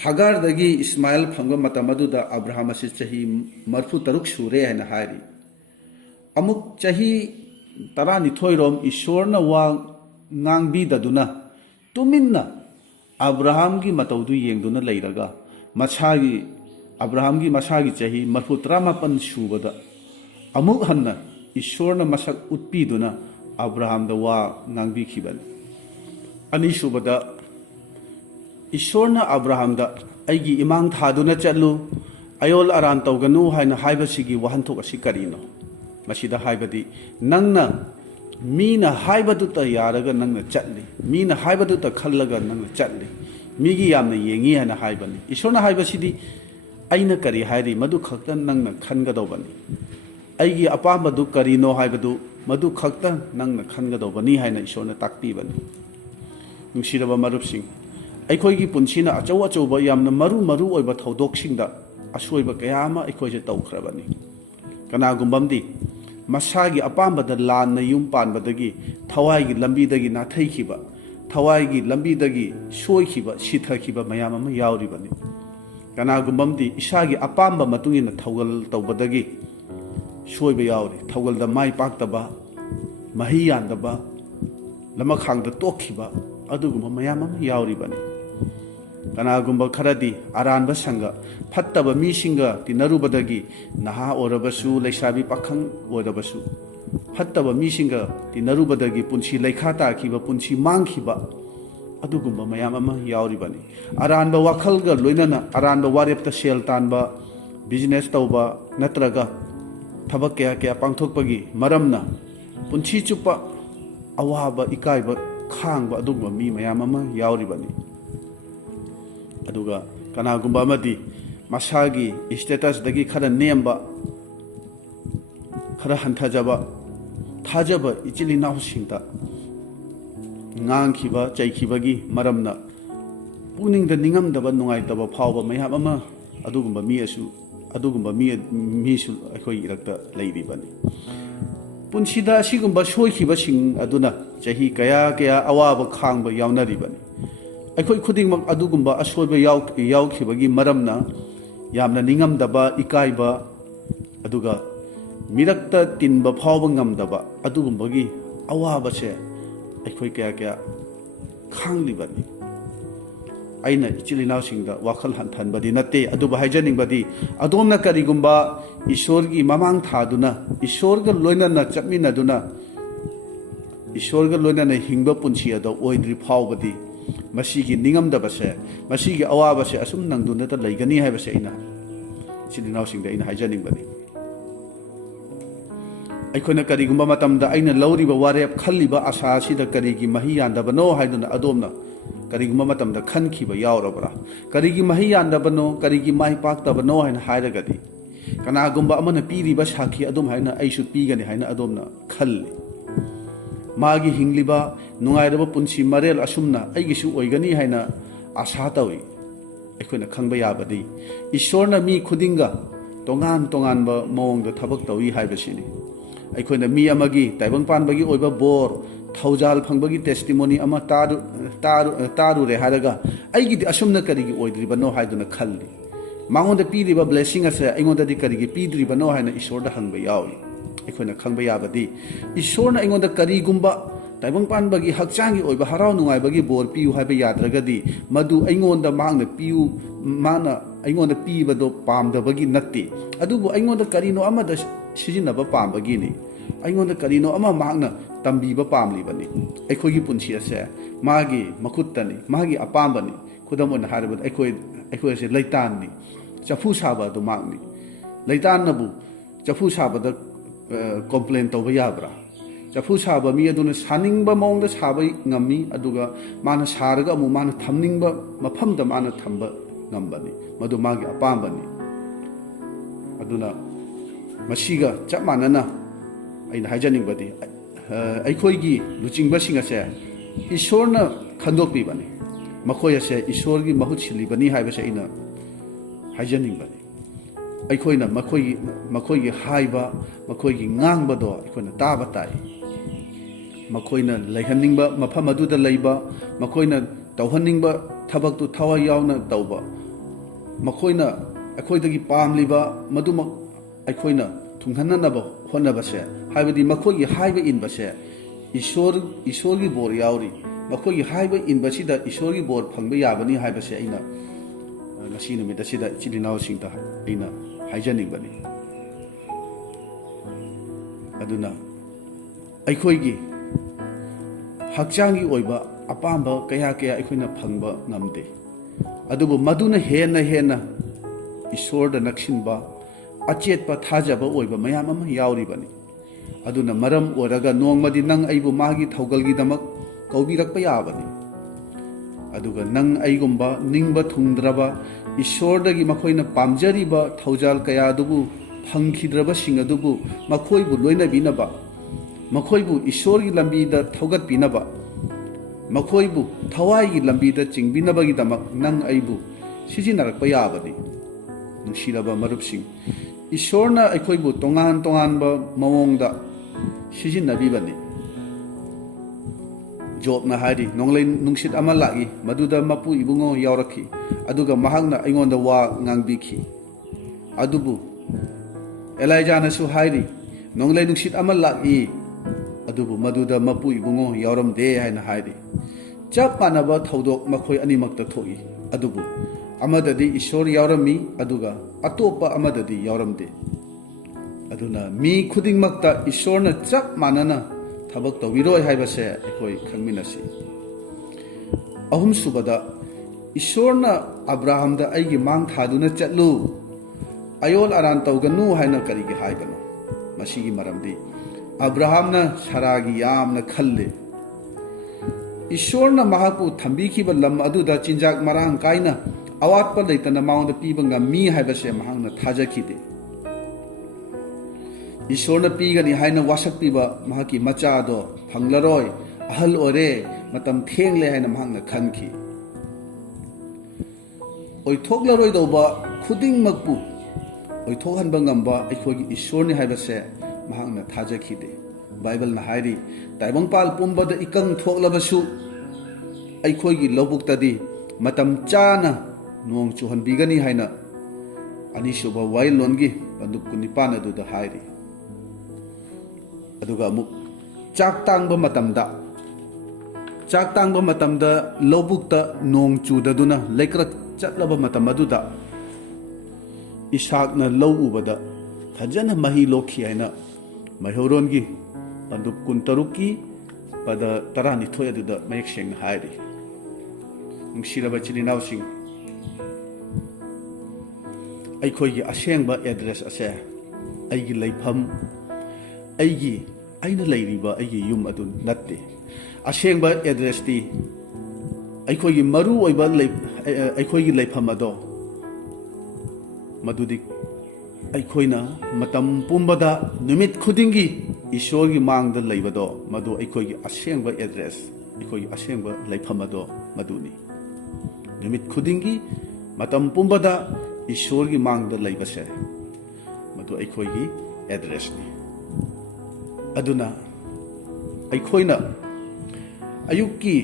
ꯍꯥꯒꯥꯔꯗꯒꯤ ꯏꯁꯃꯥꯏꯜ ꯐꯪꯕ ꯃꯇꯝ ꯑꯗꯨꯗ ꯑꯕ꯭ꯔꯥꯍꯥꯝ ꯑꯁꯤ ꯆꯍꯤ 36 ꯁꯨꯔꯦ ꯍꯥꯏꯅ ꯍꯥꯏꯔꯤ꯫ ꯑꯃꯨꯛ ꯆꯍꯤ 12ꯔꯣꯝ ꯏꯁꯣꯔꯅ ꯋꯥ ꯉꯥꯡꯕꯤꯗꯗꯨꯅ ꯇꯨꯃꯤꯟꯅ ꯑꯕ꯭ꯔꯥꯍꯥꯝꯒꯤ ꯃꯇꯧꯗꯨ ꯌꯦꯡꯗꯨꯅ ꯂꯩꯔꯒ ꯑꯕ꯭ꯔꯥꯍꯥꯝꯒꯤ ꯃꯁꯥꯒꯤ ꯆꯍꯤ 39 ꯁꯨꯕꯗ ꯑꯃꯨꯛ ಹನ್ನ ꯏꯁꯣꯔꯅ ꯃꯁꯛ ಉತ್ಪಿದುನ ಅಬ್ರಹಾಂದ ವಾ ꯉꯥꯡꯕꯤꯈꯤಬನಿ. ಅನಿಸುಬದ ꯏꯁꯣꯔꯅ ಅಬ್ರಹಾಂದ ಐಗಿ ಇಮಾಂಗ್ ಥಾದುನ ಚꯠಲು ಅಯೋಲ್ ಅರಾನ್ ತೌಗನು ಹಾಯ್ನ ಹಾಯ್ಬಸಿಗಿ ವಹಂಥೋಕ್ ಅಸಿ ಕರಿನೋ. ಮಸಿದ ಹಾಯ್ಬದಿ ನಂಗ್ನ ಮೀನ ಹಾಯ್ಬದುತ ಯಾರಗ ನಂಗ್ನ ಚಟ್ಲಿ, ಮೀನ ಹಾಯ್ಬದುತ ಖಲ್ಲಗ ನಂಗ್ನ ಚಟ್ಲಿ, ಮಿಗಿ ಯಾಮ್ನ ಯೇಂಗಿ ಹಾಯ್ನ ಹಾಯ್ಬನಿ. ಇಶ್ವರನ ಹಾಯ್ಬಸಿದಿ ಐನ ಕರಿ ಹಾಯ್ರಿ ಮದು ಖಕ್ತ ನಂಗ್ನ ಖನ್ಗದೌಬನಿ. ಐಗಿ ಅಪಾಂಬದು ಕರಿನೋ ಹಾಯ್ಬದು ಮದು ಖಕ್ತ ನಂಗ್ನ ಖನ್ಗದೌಬನಿ ಹಾಯ್ನ ಇಶ್ವರನ ತಾಕ್ಪಿಬನಿ. ನುಂಸಿರಬ ಮರುಪ್ಸಿಂಗ್, ꯑꯩꯈꯣꯏꯒꯤ ꯄꯨꯟꯁꯤꯅ ꯑꯆꯧ ꯑꯆꯧꯕ ꯌꯥꯝꯅ ꯃꯔꯨ ꯑꯣꯏꯕ ꯊꯧꯗꯣꯛꯁꯤꯡꯗ ꯑꯁꯣꯏꯕ ꯀꯌꯥ ꯑꯃ ꯑꯩꯈꯣꯏꯁꯦ ꯇꯧꯈ꯭ꯔꯕꯅꯤ. ꯀꯅꯥꯒꯨꯝꯕ ꯑꯃꯗꯤ ꯃꯁꯥꯒꯤ ꯑꯄꯥꯝꯕꯗ ꯂꯥꯟꯅ ꯌꯨꯝ ꯄꯥꯟꯕꯗꯒꯤ, ꯊꯋꯥꯏꯒꯤ ꯂꯝꯕꯤꯗꯒꯤ ꯅꯥꯊꯩꯈꯤꯕ, ꯊꯋꯥꯏꯒꯤ ꯂꯝꯕꯤꯗꯒꯤ ꯁꯣꯏꯈꯤꯕ, ꯁꯤꯊꯈꯤꯕ ꯃꯌꯥꯝ ꯑꯃ ꯌꯥꯎꯔꯤꯕꯅꯤ. ꯀꯅꯥꯒꯨꯝꯕ ꯑꯃꯗꯤ ꯏꯁꯥꯒꯤ ꯑꯄꯥꯝꯕ ꯃꯇꯨꯡ ꯏꯟꯅ ꯊꯧꯒꯜ ꯇꯧꯕꯗꯒꯤ ꯁꯣꯏꯕ ꯌꯥꯎꯔꯤ. ꯊꯧꯒꯜꯗ ꯃꯥꯏ ꯄꯥꯛꯇꯕ, ꯃꯍꯩ ꯌꯥꯟꯗꯕ, ꯂꯃꯈꯥꯡꯗ ꯇꯣꯛꯈꯤꯕ, ꯑꯗꯨꯒꯨꯝꯕ ꯃꯌꯥꯝ ꯑꯃ ꯌꯥꯎꯔꯤꯕꯅꯤ. ꯀꯅꯥꯒꯨꯝꯕ ꯈꯔꯗꯤ ꯑꯔꯥꯟꯕ ꯁꯪꯒ, ꯐꯠꯇꯕ ꯃꯤꯁꯤꯡꯒ ꯇꯤꯟꯅꯔꯨꯕꯗꯒꯤ ꯅꯍꯥ ꯑꯣꯏꯔꯕꯁꯨ ꯂꯩꯁꯥꯕꯤ ꯄꯥꯈꯪ ꯑꯣꯏꯔꯕꯁꯨ ꯐꯠꯇꯕ ꯃꯤꯁꯤꯡꯒ ꯇꯤꯟꯅꯔꯨꯕꯗꯒꯤ ꯄꯨꯟꯁꯤ ꯂꯩꯈꯥ ꯇꯥꯈꯤꯕ, ꯄꯨꯟꯁꯤ ꯃꯥꯡꯈꯤꯕ, ꯑꯗꯨꯒꯨꯝꯕ ꯃꯌꯥꯝ ꯑꯃ ꯌꯥꯎꯔꯤꯕꯅꯤ. ꯑꯔꯥꯟꯕ ꯋꯥꯈꯜꯒ ꯂꯣꯏꯅꯅ ꯑꯔꯥꯟꯕ ꯋꯥꯔꯦꯞꯇ ꯁꯦꯜ ꯇꯥꯟꯕ, ꯕꯤꯖꯤꯅꯦꯁ ꯇꯧꯕ, ꯅꯠꯇ꯭ꯔꯒ ꯊꯕꯛ ꯀꯌꯥ ꯄꯥꯡꯊꯣꯛꯄꯒꯤ ꯃꯔꯝꯅ ꯄꯨꯟꯁꯤ ꯆꯨꯞꯄ ꯑꯋꯥꯕ, ꯏꯀꯥꯏꯕ ꯈꯥꯡꯕ, ꯑꯗꯨꯒꯨꯝꯕ ꯃꯤ ꯃꯌꯥꯝ ꯑꯃ ꯌꯥꯎꯔꯤꯕꯅꯤ. ꯑꯗꯨꯒ ꯀꯅꯥꯒꯨꯝꯕ ꯑꯃꯗꯤ ꯃꯁꯥꯒꯤ ꯁ꯭ꯇꯦꯇꯁꯗꯒꯤ ꯈꯔ ꯅꯦꯝꯕ, ꯈꯔ ꯍꯟꯊꯖꯕ, ꯊꯥꯖꯕ ꯏꯆꯤꯜ ꯏꯅꯥꯎꯁꯤꯡꯗ ꯉꯥꯡꯈꯤꯕ, ꯆꯩꯈꯤꯕꯒꯤ ꯃꯔꯝꯅ ꯄꯨꯛꯅꯤꯡꯗ ꯅꯤꯡꯉꯝꯗꯕ, ꯅꯨꯡꯉꯥꯏꯇꯕ ꯐꯥꯎꯕ ꯃꯌꯥꯝ ꯑꯃ ꯑꯗꯨꯒꯨꯝꯕ ꯃꯤꯁꯨ ꯑꯩꯈꯣꯏꯒꯤ ꯏꯔꯛꯇ ꯂꯩꯔꯤꯕꯅꯤ. ꯄꯨꯟꯁꯤꯗ ꯑꯁꯤꯒꯨꯝꯕ ꯁꯣꯏꯈꯤꯕꯁꯤꯡ ꯑꯗꯨꯅ ꯆꯍꯤ ꯀꯌꯥ ꯑꯋꯥꯕ ꯈꯥꯡꯕ ꯌꯥꯎꯅꯔꯤꯕꯅꯤ. ꯑꯩꯈꯣꯏ ꯈꯨꯗꯤꯡꯃꯛ ꯑꯗꯨꯒꯨꯝꯕ ꯑꯁꯣꯏꯕ ꯌꯥꯎꯈꯤꯕꯒꯤ ꯃꯔꯝꯅ ꯌꯥꯝꯅ ꯅꯤꯡꯉꯝꯗꯕ, ꯏꯀꯥꯏꯕ, ꯑꯗꯨꯒ ꯃꯤꯔꯛꯇ ꯇꯤꯟꯕ ꯐꯥꯎꯕ ꯉꯝꯗꯕ, ꯑꯗꯨꯒꯨꯝꯕꯒꯤ ꯑꯋꯥꯕꯁꯦ ꯑꯩꯈꯣꯏ ꯀꯌꯥ ꯈꯥꯡꯂꯤꯕꯅꯤ. ꯑꯩꯅ ꯏꯆꯤꯜ ꯏꯅꯥꯎꯁꯤꯡꯗ ꯋꯥꯈꯜ ꯍꯟꯊꯍꯟꯕꯗꯤ ꯅꯠꯇꯦ, ꯑꯗꯨꯕꯨ ꯍꯥꯏꯖꯅꯤꯡꯕꯗꯤ ꯑꯗꯣꯝꯅ ꯀꯔꯤꯒꯨꯝꯕ ꯏꯁꯣꯔꯒꯤ ꯃꯃꯥꯡ ꯊꯥꯗꯨꯅ, ꯏꯁꯣꯔꯒ ꯂꯣꯏꯅꯅ ꯆꯠꯃꯤꯟꯅꯗꯨꯅ, ꯏꯁꯣꯔꯒ ꯂꯣꯏꯅꯅ ꯍꯤꯡꯕ ꯄꯨꯟꯁꯤ ꯑꯗꯣ ꯑꯣꯏꯗ꯭ꯔꯤ ꯐꯥꯎꯕꯗꯤ ꯃꯁꯤꯒꯤ ꯅꯤꯡꯉꯝꯗꯕꯁꯦ, ꯃꯁꯤꯒꯤ ꯑꯋꯥꯕꯁꯦ ꯑꯁꯨꯝ ꯅꯪꯗꯨꯅꯇ ꯂꯩꯒꯅꯤ ꯍꯥꯏꯕꯁꯦ ꯑꯩꯅ ꯏꯆꯤꯜ ꯏꯅꯥꯎꯁꯤꯡꯗ ꯑꯩꯅ ꯍꯥꯏꯖꯅꯤꯡꯕꯅꯤ. ꯑꯩꯈꯣꯏꯅ ꯀꯔꯤꯒꯨꯝꯕ ꯃꯇꯝꯗ ꯑꯩꯅ ꯂꯧꯔꯤꯕ ꯋꯥꯔꯦꯞ ꯈꯜꯂꯤꯕ ꯑꯁꯥ ꯑꯁꯤꯗ ꯀꯔꯤꯒꯤ ꯃꯍꯤ ꯌꯥꯟꯗꯕꯅꯣ ꯍꯥꯏꯗꯨꯅ ꯑꯗꯣꯝꯅ ꯀꯔꯤꯒꯨꯝꯕ ꯃꯇꯝꯗ ꯈꯟꯈꯤꯕ ꯌꯥꯎꯔꯕ꯭ꯔꯥ? ꯀꯔꯤꯒꯤ ꯃꯍꯤ ꯌꯥꯟꯗꯕꯅꯣ, ꯀꯔꯤꯒꯤ ꯃꯥꯏ ꯄꯥꯛꯇꯕꯅꯣ ꯍꯥꯏꯅ ꯍꯥꯏꯔꯒꯗꯤ ꯀꯅꯥꯒꯨꯝꯕ ꯑꯃꯅ ꯄꯤꯔꯤꯕ ꯁꯥꯈꯤ ꯑꯗꯨꯝ ꯍꯥꯏꯅ ꯑꯩꯁꯨ ꯄꯤꯒꯅꯤ ꯍꯥꯏꯅ ꯑꯗꯣꯝꯅ ꯈꯜꯂꯤ꯫ ꯃꯥꯒꯤ ꯍꯤꯡꯂꯤꯕ ꯅꯨꯡꯉꯥꯏꯔꯕ ꯄꯨꯟꯁꯤ ꯃꯔꯦꯜ ꯑꯁꯨꯝꯅ ꯑꯩꯒꯤꯁꯨ ꯑꯣꯏꯒꯅꯤ ꯍꯥꯏꯅ ꯑꯁꯥ ꯇꯧꯏ꯫ ꯑꯩꯈꯣꯏꯅ ꯈꯪꯕ ꯌꯥꯕꯗꯤ ꯏꯁꯣꯔꯅ ꯃꯤ ꯈꯨꯗꯤꯡꯒ ꯇꯣꯉꯥꯟ ꯇꯣꯉꯥꯟꯕ ꯃꯑꯣꯡꯗ ꯊꯕꯛ ꯇꯧꯏ ꯍꯥꯏꯕꯁꯤꯅꯤ꯫ ꯑꯩꯈꯣꯏꯅ ꯃꯤ ꯑꯃꯒꯤ ꯇꯥꯏꯕꯪꯄꯥꯟꯕꯒꯤ ꯑꯣꯏꯕ ꯕꯣꯔ, ꯊꯧꯖꯥꯜ ꯐꯪꯕꯒꯤ ꯇꯦꯁꯇꯤꯃꯣꯅꯤ ꯑꯃ ꯇꯥꯔꯨꯔꯦ ꯍꯥꯏꯔꯒ ꯑꯩꯒꯤꯗꯤ ꯑꯁꯨꯝꯅ ꯀꯔꯤꯒꯤ ꯑꯣꯏꯗ꯭ꯔꯤꯕꯅꯣ ꯍꯥꯏꯗꯨꯅ ꯈꯜꯂꯤ꯫ ꯃꯉꯣꯟꯗ ꯄꯤꯔꯤꯕ ꯕ꯭ꯂꯦꯁꯤꯡ ꯑꯁꯦ ꯑꯩꯉꯣꯟꯗꯗꯤ ꯀꯔꯤꯒꯤ ꯄꯤꯗ꯭ꯔꯤꯕꯅꯣ ꯍꯥꯏꯅ ꯏꯁꯣꯔꯗ ꯍꯪꯕ ꯌꯥꯎꯏ꯫ ꯑꯩꯈꯣꯏꯅ ꯈꯪꯕ ꯌꯥꯕꯗꯤ ꯏꯁꯣꯔꯅ ꯑꯩꯉꯣꯟꯗ ꯀꯔꯤꯒꯨꯝꯕ ꯇꯥꯏꯕꯪꯄꯥꯟꯕꯒꯤ ꯍꯛꯆꯥꯡꯒꯤ ꯑꯣꯏꯕ ꯍꯔꯥꯎ ꯅꯨꯡꯉꯥꯏꯕꯒꯤ ꯕꯣꯔ ꯄꯤꯌꯨ ꯍꯥꯏꯕ ꯌꯥꯗ꯭ꯔꯒꯗꯤ ꯃꯗꯨ ꯑꯩꯉꯣꯟꯗ ꯃꯥꯅ ꯑꯩꯉꯣꯟꯗ ꯄꯤꯕꯗꯣ ꯄꯥꯝꯗꯕꯒꯤ ꯅꯠꯇꯦ, ꯑꯗꯨꯕꯨ ꯑꯩꯉꯣꯟꯗ ꯀꯔꯤꯅꯣ ꯑꯃꯗ ꯁꯤꯖꯤꯟꯅꯕ ꯄꯥꯝꯕꯒꯤꯅꯤ꯫ ꯑꯩꯉꯣꯟꯗ ꯀꯔꯤꯅꯣ ꯑꯃ ꯃꯍꯥꯛꯅ ꯇꯝꯕꯤꯕ ꯄꯥꯝꯂꯤꯕꯅꯤ꯫ ꯑꯩꯈꯣꯏꯒꯤ ꯄꯨꯟꯁꯤ ꯑꯁꯦ ꯃꯥꯒꯤ ꯃꯈꯨꯠꯇꯅꯤ, ꯃꯥꯒꯤ ꯑꯄꯥꯝꯕꯅꯤ꯫ ꯈꯨꯗꯝ ꯑꯣꯏꯅ ꯍꯥꯏꯔꯕꯗ ꯑꯩꯈꯣꯏ ꯑꯁꯦ ꯂꯩꯇꯥꯟꯅꯤ, ꯆꯐꯨ ꯁꯥꯕ ꯑꯗꯨ ꯃꯥꯛꯅꯤ꯫ ꯂꯩꯇꯥꯟꯅꯕꯨ ꯆꯐꯨ ꯁꯥꯕꯗ ꯀꯣꯝꯄ꯭ꯂꯦꯟ ꯇꯧꯕ ꯌꯥꯕ꯭ꯔꯥ? ꯆꯐꯨ ꯁꯥꯕ ꯃꯤ ꯑꯗꯨꯅ ꯁꯥꯅꯤꯡꯕ ꯃꯑꯣꯡꯗ ꯁꯥꯕ ꯉꯝꯃꯤ, ꯑꯗꯨꯒ ꯃꯥꯅ ꯁꯥꯔꯒ ꯑꯃꯨꯛ ꯃꯥꯅ ꯊꯝꯅꯤꯡꯕ ꯃꯐꯝꯗ ꯃꯥꯅ ꯊꯝꯕ ꯉꯝꯕꯅꯤ꯫ ꯃꯗꯨ ꯃꯥꯒꯤ ꯑꯄꯥꯝꯕꯅꯤ꯫ ꯑꯗꯨꯅ ꯃꯁꯤꯒ ꯆꯞ ꯃꯥꯟꯅꯅ ꯑꯩꯅ ꯍꯥꯏꯖꯅꯤꯡꯕꯗꯤ ꯑꯩꯈꯣꯏꯒꯤ ꯂꯨꯆꯤꯡꯕꯁꯤꯡ ꯑꯁꯦ ꯏꯁꯣꯔꯅ ꯈꯟꯗꯣꯛꯄꯤꯕꯅꯤ꯫ ꯃꯈꯣꯏ ꯑꯁꯦ ꯏꯁꯣꯔꯒꯤ ꯃꯍꯨꯠ ꯁꯤꯜꯂꯤꯕꯅꯤ ꯍꯥꯏꯕꯁꯦ ꯑꯩꯅ ꯍꯥꯏꯖꯅꯤꯡꯕꯅꯤ꯫ ꯑꯩꯈꯣꯏꯅ ꯃꯈꯣꯏꯒꯤ ꯍꯥꯏꯕ, ꯃꯈꯣꯏꯒꯤ ꯉꯥꯡꯕꯗꯣ ꯑꯩꯈꯣꯏꯅ ꯇꯥꯕ ꯇꯥꯏ꯫ ꯃꯈꯣꯏꯅ ꯂꯩꯍꯟꯅꯤꯡꯕ ꯃꯐꯝ ꯑꯗꯨꯗ ꯂꯩꯕ, ꯃꯈꯣꯏꯅ ꯇꯧꯍꯟꯅꯤꯡꯕ ꯊꯕꯛꯇꯨ ꯊꯋꯥꯏ ꯌꯥꯎꯅ ꯇꯧꯕ, ꯃꯈꯣꯏꯅ ꯑꯩꯈꯣꯏꯗꯒꯤ ꯄꯥꯝꯂꯤꯕ ꯃꯗꯨꯃꯛ ꯑꯩꯈꯣꯏꯅ ꯊꯨꯡꯍꯟꯅꯅꯕ ꯍꯣꯠꯅꯕꯁꯦ, ꯍꯥꯏꯕꯗꯤ ꯃꯈꯣꯏꯒꯤ ꯍꯥꯏꯕ ꯏꯟꯕꯁꯦ ꯏꯁꯣꯔꯒꯤ ꯕꯣꯔ ꯌꯥꯎꯔꯤ꯫ ꯃꯈꯣꯏꯒꯤ ꯍꯥꯏꯕ ꯏꯟꯕꯁꯤꯗ ꯏꯁꯣꯔꯒꯤ ꯕꯣꯔ ꯐꯪꯕ ꯌꯥꯕꯅꯤ ꯍꯥꯏꯕꯁꯦ ꯑꯩꯅ ꯉꯁꯤ ꯅꯨꯃꯤꯠ ꯑꯁꯤꯗ ꯏꯆꯤꯜ ꯏꯅꯥꯎꯁꯤꯡꯗ ꯑꯩꯅ ꯍꯥꯏꯖꯅꯤꯡꯕꯅꯤ꯫ ꯑꯗꯨꯅ ꯑꯩꯈꯣꯏꯒꯤ ꯍꯛꯆꯥꯡꯒꯤ ꯑꯣꯏꯕ ꯑꯄꯥꯝꯕ ꯀꯌꯥ ꯑꯩꯈꯣꯏꯅ ꯐꯪꯕ ꯉꯝꯗꯦ, ꯑꯗꯨꯕꯨ ꯃꯗꯨꯅ ꯍꯦꯟꯅ ꯏꯁꯣꯔꯗ ꯅꯛꯁꯤꯟꯕ, ꯑꯆꯦꯠꯄ ꯊꯥꯖꯕ ꯑꯣꯏꯕ ꯃꯌꯥꯝ ꯑꯃ ꯌꯥꯎꯔꯤꯕꯅꯤ꯫ ꯑꯗꯨꯅ ꯃꯔꯝ ꯑꯣꯏꯔꯒ ꯅꯣꯡꯃꯗꯤ ꯅꯪ ꯑꯩꯕꯨ ꯃꯥꯒꯤ ꯊꯧꯒꯜꯒꯤꯗꯃꯛ ꯀꯧꯕꯤꯔꯛꯄ ꯌꯥꯕꯅꯤ꯫ ꯑꯗꯨꯒ ꯅꯪ ꯑꯩꯒꯨꯝꯕ ꯅꯤꯡꯕ ꯊꯨꯡꯗ꯭ꯔꯕ, ꯏꯁꯣꯔꯗꯒꯤ ꯃꯈꯣꯏꯅ ꯄꯥꯝꯖꯔꯤꯕ ꯊꯧꯖꯥꯜ ꯀꯌꯥ ꯑꯗꯨꯕꯨ ꯐꯪꯈꯤꯗ꯭ꯔꯕꯁꯤꯡ ꯑꯗꯨꯕꯨ ꯃꯈꯣꯏꯕꯨ ꯂꯣꯏꯅꯕꯤꯅꯕ, ꯃꯈꯣꯏꯕꯨ ꯏꯁꯣꯔꯒꯤ ꯂꯝꯕꯤꯗ ꯊꯧꯒꯠꯄꯤꯅꯕ, ꯃꯈꯣꯏꯕꯨ ꯊꯋꯥꯏꯒꯤ ꯂꯝꯕꯤꯗ ꯆꯤꯡꯕꯤꯅꯕꯒꯤꯗꯃꯛ ꯅꯪ ꯑꯩꯕꯨ ꯁꯤꯖꯤꯟꯅꯔꯛꯄ ꯌꯥꯕꯅꯤ꯫ ꯅꯨꯡꯁꯤꯔꯕ ꯃꯔꯨꯞꯁꯤꯡ, ꯏꯁꯣꯔꯅ ꯑꯩꯈꯣꯏꯕꯨ ꯇꯣꯉꯥꯟ ꯇꯣꯉꯥꯟꯕ ꯃꯑꯣꯡꯗ ꯁꯤꯖꯤꯟꯅꯕꯤꯕꯅꯤ꯫ ꯖꯣꯕꯅ ꯍꯥꯏꯔꯤ, ꯅꯣꯡꯂꯩ ꯅꯨꯡꯁꯤꯠ ꯑꯃ ꯂꯥꯛꯏ, ꯃꯗꯨꯗ ꯃꯄꯨ ꯏꯕꯨꯡꯉꯣ ꯌꯥꯎꯔꯛꯈꯤ, ꯑꯗꯨꯒ ꯃꯍꯥꯛꯅ ꯑꯩꯉꯣꯟꯗ ꯋꯥ ꯉꯥꯡꯕꯤꯈꯤ꯫ ꯑꯗꯨꯕꯨ ꯑꯦꯂꯥꯏꯖꯥꯅꯁꯨ ꯍꯥꯏꯔꯤ, ꯅꯣꯡꯂꯩ ꯅꯨꯡꯁꯤꯠ ꯑꯃ ꯂꯥꯛꯏ, ꯑꯗꯨꯕꯨ ꯃꯗꯨꯗ ꯃꯄꯨ ꯏꯕꯨꯡꯉꯣ ꯌꯥꯎꯔꯝꯗꯦ ꯍꯥꯏꯅ ꯍꯥꯏꯔꯤ꯫ ꯆꯞ ꯃꯥꯟꯅꯕ ꯊꯧꯗꯣꯛ ꯃꯈꯣꯏ ꯑꯅꯤꯃꯛꯇ ꯊꯣꯛꯏ, ꯑꯗꯨꯕꯨ ꯑꯃꯗꯗꯤ ꯏꯁꯣꯔ ꯌꯥꯎꯔꯝꯃꯤ, ꯑꯗꯨꯒ ꯑꯇꯣꯞꯄ ꯑꯃꯗꯗꯤ ꯌꯥꯎꯔꯝꯗꯦ꯫ ꯑꯗꯨꯅ ꯃꯤ ꯈꯨꯗꯤꯡꯃꯛꯇ ꯏꯁꯣꯔꯅ ꯆꯞ ꯃꯥꯟꯅꯅ ꯊꯕꯛ ꯇꯧꯕꯤꯔꯣꯏ ꯍꯥꯏꯕꯁꯦ ꯑꯩꯈꯣꯏ ꯈꯪꯃꯤꯟꯅꯁꯤ꯫ ꯑꯍꯨꯝꯁꯨꯕꯗ, ꯏꯁꯣꯔꯅ ꯑꯕ꯭ꯔꯥꯍꯝꯗ ꯑꯩꯒꯤ ꯃꯥꯡ ꯊꯥꯗꯨꯅ ꯆꯠꯂꯨ, ꯑꯌꯣꯜ ꯑꯔꯥꯟ ꯇꯧꯒꯅꯨ ꯍꯥꯏꯅ ꯀꯔꯤꯒꯤ ꯍꯥꯏꯕꯅꯣ? ꯃꯁꯤꯒꯤ ꯃꯔꯝꯗꯤ ꯑꯕ꯭ꯔꯥꯍꯝꯅ ꯁꯥꯔꯥꯒꯤ ꯌꯥꯝꯅ ꯈꯜꯂꯤ꯫ ꯏꯁꯣꯔꯅ ꯃꯍꯥꯛꯄꯨ ꯊꯝꯕꯤꯈꯤꯕ ꯂꯝ ꯑꯗꯨꯗ ꯆꯤꯟꯖꯥꯛ ꯃꯔꯥꯡ ꯀꯥꯏꯅ ꯑꯋꯥꯠꯄ ꯂꯩꯇꯅ ꯃꯉꯣꯟꯗ ꯄꯤꯕ ꯉꯝꯃꯤ ꯍꯥꯏꯕꯁꯦ ꯃꯍꯥꯛꯅ ꯊꯥꯖꯈꯤꯗꯦ꯫ ꯏꯁꯣꯔꯅ ꯄꯤꯒꯅꯤ ꯍꯥꯏꯅ ꯋꯥꯁꯛꯄꯤꯕ ꯃꯍꯥꯛꯀꯤ ꯃꯆꯥꯗꯣ ꯐꯪꯂꯔꯣꯏ, ꯑꯍꯜ ꯑꯣꯏꯔꯦ, ꯃꯇꯝ ꯊꯦꯡꯂꯦ ꯍꯥꯏꯅ ꯃꯍꯥꯛꯅ ꯈꯟꯈꯤ꯫ ꯑꯣꯏꯊꯣꯛꯂꯔꯣꯏꯗꯧꯕ ꯈꯨꯗꯤꯡꯃꯛꯄꯨ ꯑꯣꯏꯊꯣꯛꯍꯟꯕ ꯉꯝꯕ ꯑꯩꯈꯣꯏꯒꯤ ꯏꯁꯣꯔꯅꯤ ꯍꯥꯏꯕꯁꯦ ꯃꯍꯥꯛꯅ ꯊꯥꯖꯈꯤꯗꯦ꯫ ꯕꯥꯏꯕꯜꯅ ꯍꯥꯏꯔꯤ, ꯇꯥꯏꯕꯪꯄꯥꯜ ꯄꯨꯝꯕꯗ ꯏꯀꯪ ꯊꯣꯛꯂꯕꯁꯨ ꯑꯩꯈꯣꯏꯒꯤ ꯂꯧꯕꯨꯛꯇꯗꯤ ꯃꯇꯝ ꯆꯥꯅ ꯅꯣꯡ ꯆꯨꯍꯟꯕꯤꯒꯅꯤ ꯍꯥꯏꯅ ꯑꯅꯤꯁꯨꯕ ꯋꯥꯌꯦꯜꯂꯣꯟꯒꯤ ꯄꯟꯗꯨꯞ 19 ꯑꯗꯨꯗ ꯍꯥꯏꯔꯤ꯫ ꯑꯗꯨꯒ ꯑꯃꯨꯛ ꯆꯥꯛ ꯇꯥꯡꯕ ꯃꯇꯝꯗ ꯂꯧꯕꯨꯛꯇ ꯅꯣꯡ ꯆꯨꯗꯗꯨꯅ ꯂꯩꯀ꯭ꯔꯛ ꯆꯠꯂꯕ ꯃꯇꯝ ꯑꯗꯨꯗ ꯏꯁꯥꯛꯅ ꯂꯧ ꯎꯕꯗ ꯐꯖꯅ ꯃꯍꯩ ꯂꯣꯛꯈꯤ ꯍꯥꯏꯅ ꯃꯩꯍꯧꯔꯣꯟꯒꯤ ꯄꯟꯗꯨꯞ 23ꯒꯤ ꯄꯗ 12 ꯑꯗꯨꯗ ꯃꯌꯦꯛ ꯁꯦꯡꯅ ꯍꯥꯏꯔꯤ꯫ ꯅꯨꯡꯁꯤꯔꯕ ꯏꯆꯤꯜ ꯏꯅꯥꯎꯁꯤꯡ, ꯑꯩꯈꯣꯏꯒꯤ ꯑꯁꯦꯡꯕ ꯑꯦꯗ꯭ꯔꯦꯁ ꯑꯁꯦ, ꯑꯩꯒꯤ ꯂꯩꯐꯝ, ꯑꯩꯅ ꯂꯩꯔꯤꯕ ꯑꯩꯒꯤ ꯌꯨꯝ ꯑꯗꯨ ꯅꯠꯇꯦ ꯑꯁꯦꯡꯕ ꯑꯦꯗ꯭ꯔꯦꯁꯇꯤ ꯑꯩꯈꯣꯏꯒꯤ ꯃꯔꯨ ꯑꯣꯏꯕ ꯑꯩꯈꯣꯏꯒꯤ ꯂꯩꯐꯝ ꯑꯗꯣ ꯃꯗꯨꯗꯤ ꯑꯩꯈꯣꯏꯅ ꯃꯇꯝ ꯄꯨꯝꯕꯗ ꯅꯨꯃꯤꯠ ꯈꯨꯗꯤꯡꯒꯤ ꯏꯁꯣꯔꯒꯤ ꯃꯥꯡꯗ ꯂꯩꯕꯗꯣ ꯃꯗꯨ ꯑꯩꯈꯣꯏꯒꯤ ꯑꯁꯦꯡꯕ ꯑꯦꯗ꯭ꯔꯦꯁ ꯑꯩꯈꯣꯏꯒꯤ ꯑꯁꯦꯡꯕ ꯂꯩꯐꯝ ꯑꯗꯣ ꯃꯗꯨꯅꯤ ꯅꯨꯃꯤꯠ ꯈꯨꯗꯤꯡꯒꯤ ꯃꯇꯝ ꯄꯨꯝꯕꯗ ꯏꯁꯣꯔꯒꯤ ꯃꯥꯡꯗ ꯂꯩꯕꯁꯦ ꯃꯗꯨ ꯑꯩꯈꯣꯏꯒꯤ ꯑꯦꯗ꯭ꯔꯦꯁꯅꯤ ꯑꯗꯨꯅ ꯑꯩꯈꯣꯏꯅ ꯑꯌꯨꯛꯀꯤ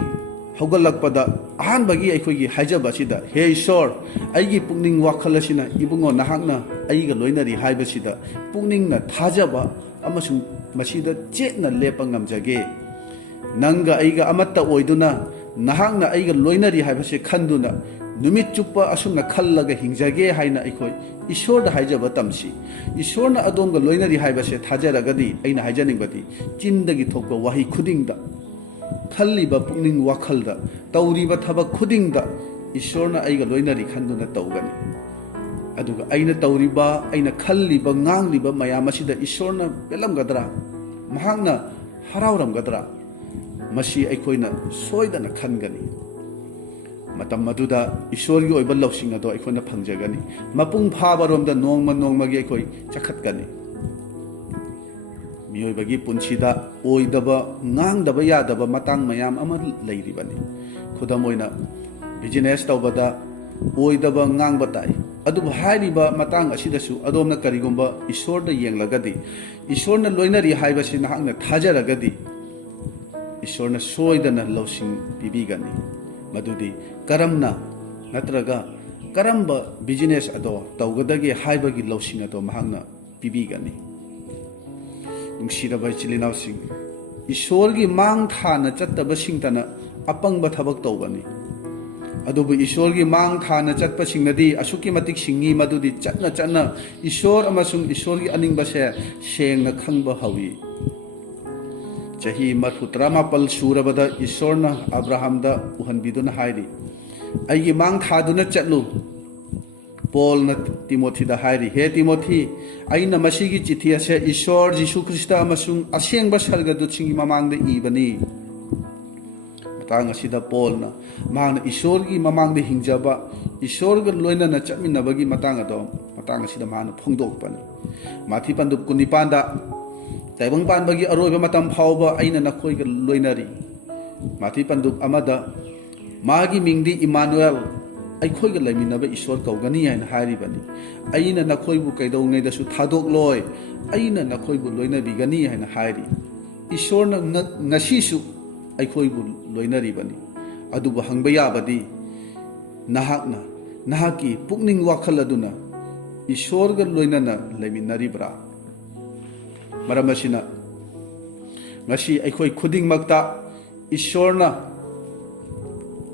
ꯍꯧꯒꯠꯂꯛꯄꯗ ꯑꯍꯥꯟꯕꯒꯤ ꯑꯩꯈꯣꯏꯒꯤ ꯍꯥꯏꯖꯕ ꯑꯁꯤꯗ ꯍꯦ ꯏꯁꯣꯔ ꯑꯩꯒꯤ ꯄꯨꯛꯅꯤꯡ ꯋꯥꯈꯜ ꯑꯁꯤꯅ ꯏꯕꯨꯡꯉꯣ ꯅꯍꯥꯛꯅ ꯑꯩꯒ ꯂꯣꯏꯅꯔꯤ ꯍꯥꯏꯕꯁꯤꯗ ꯄꯨꯛꯅꯤꯡꯅ ꯊꯥꯖꯕ ꯑꯃꯁꯨꯡ ꯃꯁꯤꯗ ꯆꯦꯠꯅ ꯂꯦꯞꯄ ꯉꯝꯖꯒꯦ ꯅꯪꯒ ꯑꯩꯒ ꯑꯃꯠꯇ ꯑꯣꯏꯗꯨꯅ ꯅꯍꯥꯛꯅ ꯑꯩꯒ ꯂꯣꯏꯅꯔꯤ ꯍꯥꯏꯕꯁꯤ ꯈꯟꯗꯨꯅ ꯅꯨꯃꯤꯠ ꯆꯨꯞꯄ ꯑꯁꯨꯝꯅ ꯈꯜꯂꯒ ꯍꯤꯡꯖꯒꯦ ꯍꯥꯏꯅ ꯑꯩꯈꯣꯏ ꯏꯁꯣꯔꯗ ꯍꯥꯏꯖꯕ ꯇꯝꯁꯤ ꯏꯁꯣꯔꯅ ꯑꯗꯣꯝꯒ ꯂꯣꯏꯅꯔꯤ ꯍꯥꯏꯕꯁꯦ ꯊꯥꯖꯔꯒꯗꯤ ꯑꯩꯅ ꯍꯥꯏꯖꯅꯤꯡꯕꯗꯤ ꯆꯤꯟꯗꯒꯤ ꯊꯣꯛꯄ ꯋꯥꯍꯩ ꯈꯨꯗꯤꯡꯗ ꯈꯜꯂꯤꯕ ꯄꯨꯛꯅꯤꯡ ꯋꯥꯈꯜꯗ ꯇꯧꯔꯤꯕ ꯊꯕꯛ ꯈꯨꯗꯤꯡꯗ ꯏꯁꯣꯔꯅ ꯑꯩꯒ ꯂꯣꯏꯅꯔꯤ ꯈꯟꯗꯨꯅ ꯇꯧꯒꯅꯤ ꯑꯗꯨꯒ ꯑꯩꯅ ꯇꯧꯔꯤꯕ ꯑꯩꯅ ꯈꯜꯂꯤꯕ ꯉꯥꯡꯂꯤꯕ ꯃꯌꯥꯝ ꯑꯁꯤꯗ ꯏꯁꯣꯔꯅ ꯄꯦꯜꯂꯝꯒꯗ꯭ꯔꯥ ꯃꯍꯥꯛꯅ ꯍꯔꯥꯎꯔꯝꯒꯗ꯭ꯔꯥ ꯃꯁꯤ ꯑꯩꯈꯣꯏꯅ ꯁꯣꯏꯗꯅ ꯈꯟꯒꯅꯤ ꯃꯇꯝ ꯑꯗꯨꯗ ꯏꯁꯣꯔꯒꯤ ꯑꯣꯏꯕ ꯂꯧꯁꯤꯡ ꯑꯗꯣ ꯑꯩꯈꯣꯏꯅ ꯐꯪꯖꯒꯅꯤ ꯃꯄꯨꯡ ꯐꯥꯕꯔꯣꯝꯗ ꯅꯣꯡꯃ ꯅꯣꯡꯃꯒꯤ ꯑꯩꯈꯣꯏ ꯆꯈꯠꯀꯅꯤ ꯃꯤꯑꯣꯏꯕꯒꯤ ꯄꯨꯟꯁꯤꯗ ꯑꯣꯏꯗꯕ ꯉꯥꯡꯗꯕ ꯌꯥꯗꯕ ꯃꯇꯥꯡ ꯃꯌꯥꯝ ꯑꯃ ꯂꯩꯔꯤꯕꯅꯤ ꯈꯨꯗꯝ ꯑꯣꯏꯅ ꯕꯤꯖꯤꯅꯦꯁ ꯇꯧꯕꯗ ꯑꯣꯏꯗꯕ ꯉꯥꯡꯕ ꯇꯥꯏ ꯑꯗꯨꯕꯨ ꯍꯥꯏꯔꯤꯕ ꯃꯇꯥꯡ ꯑꯁꯤꯗꯁꯨ ꯑꯗꯣꯝꯅ ꯀꯔꯤꯒꯨꯝꯕ ꯏꯁꯣꯔꯗ ꯌꯦꯡꯂꯒꯗꯤ ꯏꯁꯣꯔꯅ ꯂꯣꯏꯅꯔꯤ ꯍꯥꯏꯕꯁꯤ ꯅꯍꯥꯛꯅ ꯊꯥꯖꯔꯒꯗꯤ ꯏꯁꯣꯔꯅ ꯁꯣꯏꯗꯅ ꯂꯧꯁꯤꯡ ꯄꯤꯕꯤꯒꯅꯤ ꯃꯗꯨꯗꯤ ꯀꯔꯝꯅ ꯅꯠꯇ꯭ꯔꯒ ꯀꯔꯝꯕ ꯕꯤꯖꯤꯅꯦꯁ ꯑꯗꯣ ꯇꯧꯒꯗꯒꯦ ꯍꯥꯏꯕꯒꯤ ꯂꯧꯁꯤꯡ ꯑꯗꯣ ꯃꯍꯥꯛꯅ ꯄꯤꯕꯤꯒꯅꯤ ꯅꯨꯡꯁꯤꯔꯕ ꯏꯆꯤꯜ ꯏꯅꯥꯎꯁꯤꯡ ꯏꯁꯣꯔꯒꯤ ꯃꯥꯡ ꯊꯥꯅ ꯆꯠꯇꯕꯁꯤꯡꯇꯅ ꯑꯄꯪꯕ ꯊꯕꯛ ꯇꯧꯕꯅꯤ ꯑꯗꯨꯕꯨ ꯏꯁꯣꯔꯒꯤ ꯃꯥꯡꯊꯥꯅ ꯆꯠꯄꯁꯤꯡꯅꯗꯤ ꯑꯁꯨꯛꯀꯤ ꯃꯇꯤꯛ ꯁꯤꯡꯉꯤ ꯃꯗꯨꯗꯤ ꯆꯠꯅ ꯆꯠꯅ ꯏꯁꯣꯔ ꯑꯃꯁꯨꯡ ꯏꯁꯣꯔꯒꯤ ꯑꯅꯤꯡꯕꯁꯦ ꯁꯦꯡꯅ ꯈꯪꯕ ꯍꯧꯏ ꯆꯍꯤ 39 ꯁꯨꯔꯕꯗ ꯏꯁꯣꯔꯅ ꯑꯕ꯭ꯔꯥꯍꯝꯗ ꯎꯍꯟꯕꯤꯗꯨꯅ ꯍꯥꯏꯔꯤ ꯑꯩꯒꯤ ꯃꯥꯡ ꯊꯥꯗꯨꯅ ꯆꯠꯂꯨ ꯄꯣꯜꯅ ꯇꯤꯃꯣꯊꯤꯗ ꯍꯥꯏꯔꯤ ꯍꯦ ꯇꯤꯃꯣꯊꯤ ꯑꯩꯅ ꯃꯁꯤꯒꯤ ꯆꯤꯊꯤ ꯑꯁꯦ ꯏꯁꯣꯔ ꯖꯤꯁꯨ ꯈ꯭ꯔꯤꯁꯇ ꯑꯃꯁꯨꯡ ꯑꯁꯦꯡꯕ ꯁꯔꯒꯗꯨꯠꯁꯤꯡꯒꯤ ꯃꯃꯥꯡꯗ ꯏꯕꯅꯤ ꯃꯇꯥꯡ ꯑꯁꯤꯗ ꯄꯣꯜꯅ ꯃꯍꯥꯛꯅ ꯏꯁꯣꯔꯒꯤ ꯃꯃꯥꯡꯗ ꯍꯤꯡꯖꯕ ꯏꯁꯣꯔꯒ ꯂꯣꯏꯅꯅ ꯆꯠꯃꯤꯟꯅꯕꯒꯤ ꯃꯇꯥꯡ ꯑꯁꯤꯗ ꯃꯍꯥꯛꯅ ꯐꯣꯡꯗꯣꯛꯄꯅꯤ ꯃꯥꯊꯤ ꯄꯟꯗꯨꯞ 19ꯗ ꯇꯥꯏꯕꯪ ꯄꯥꯟꯕꯒꯤ ꯑꯔꯣꯏꯕ ꯃꯇꯝ ꯐꯥꯎꯕ ꯑꯩꯅ ꯅꯈꯣꯏꯒ ꯂꯣꯏꯅꯔꯤ ꯃꯥꯊꯤ ꯄꯟꯗꯨꯞ 1ꯗ ꯃꯥꯒꯤ ꯃꯤꯡꯗꯤ ꯏꯃꯥꯅꯨꯑꯦꯜ ꯑꯩꯈꯣꯏꯒ ꯂꯩꯃꯤꯟꯅꯕ ꯏꯁꯣꯔ ꯀꯧꯒꯅꯤ ꯍꯥꯏꯅ ꯍꯥꯏꯔꯤꯕꯅꯤ ꯑꯩꯅ ꯅꯈꯣꯏꯕꯨ ꯀꯩꯗꯧꯉꯩꯗꯁꯨ ꯊꯥꯗꯣꯛꯂꯣꯏ ꯑꯩꯅ ꯅꯈꯣꯏꯕు ꯂꯣꯏꯅꯕꯤꯒꯅꯤ ꯍꯥꯏꯅ ꯍꯥꯏꯔꯤ ꯏꯁꯣꯔꯅ ꯉꯁꯤꯁꯨ ꯑꯩꯈꯣꯏꯕꯨ ꯂꯣꯏꯅꯔꯤꯕꯅꯤ ꯑꯗꯨꯕꯨ ꯍꯪꯕ ꯌꯥꯕꯗꯤ ꯅꯍꯥꯛꯅ ꯅꯍꯥꯛꯀꯤ ꯄꯨꯛꯅꯤꯡ ꯋꯥꯈꯜ ꯑꯗꯨꯅ ꯏꯁꯣꯔꯒ ꯂꯣꯏꯅꯅ ꯂꯩꯃꯤꯟꯅꯔꯤꯕ꯭ꯔꯥ ꯃꯔꯝ ꯑꯁꯤꯅ ꯉꯁꯤ ꯑꯩꯈꯣꯏ ꯈꯨꯗꯤꯡꯃꯛꯇ ꯏꯁꯣꯔꯅ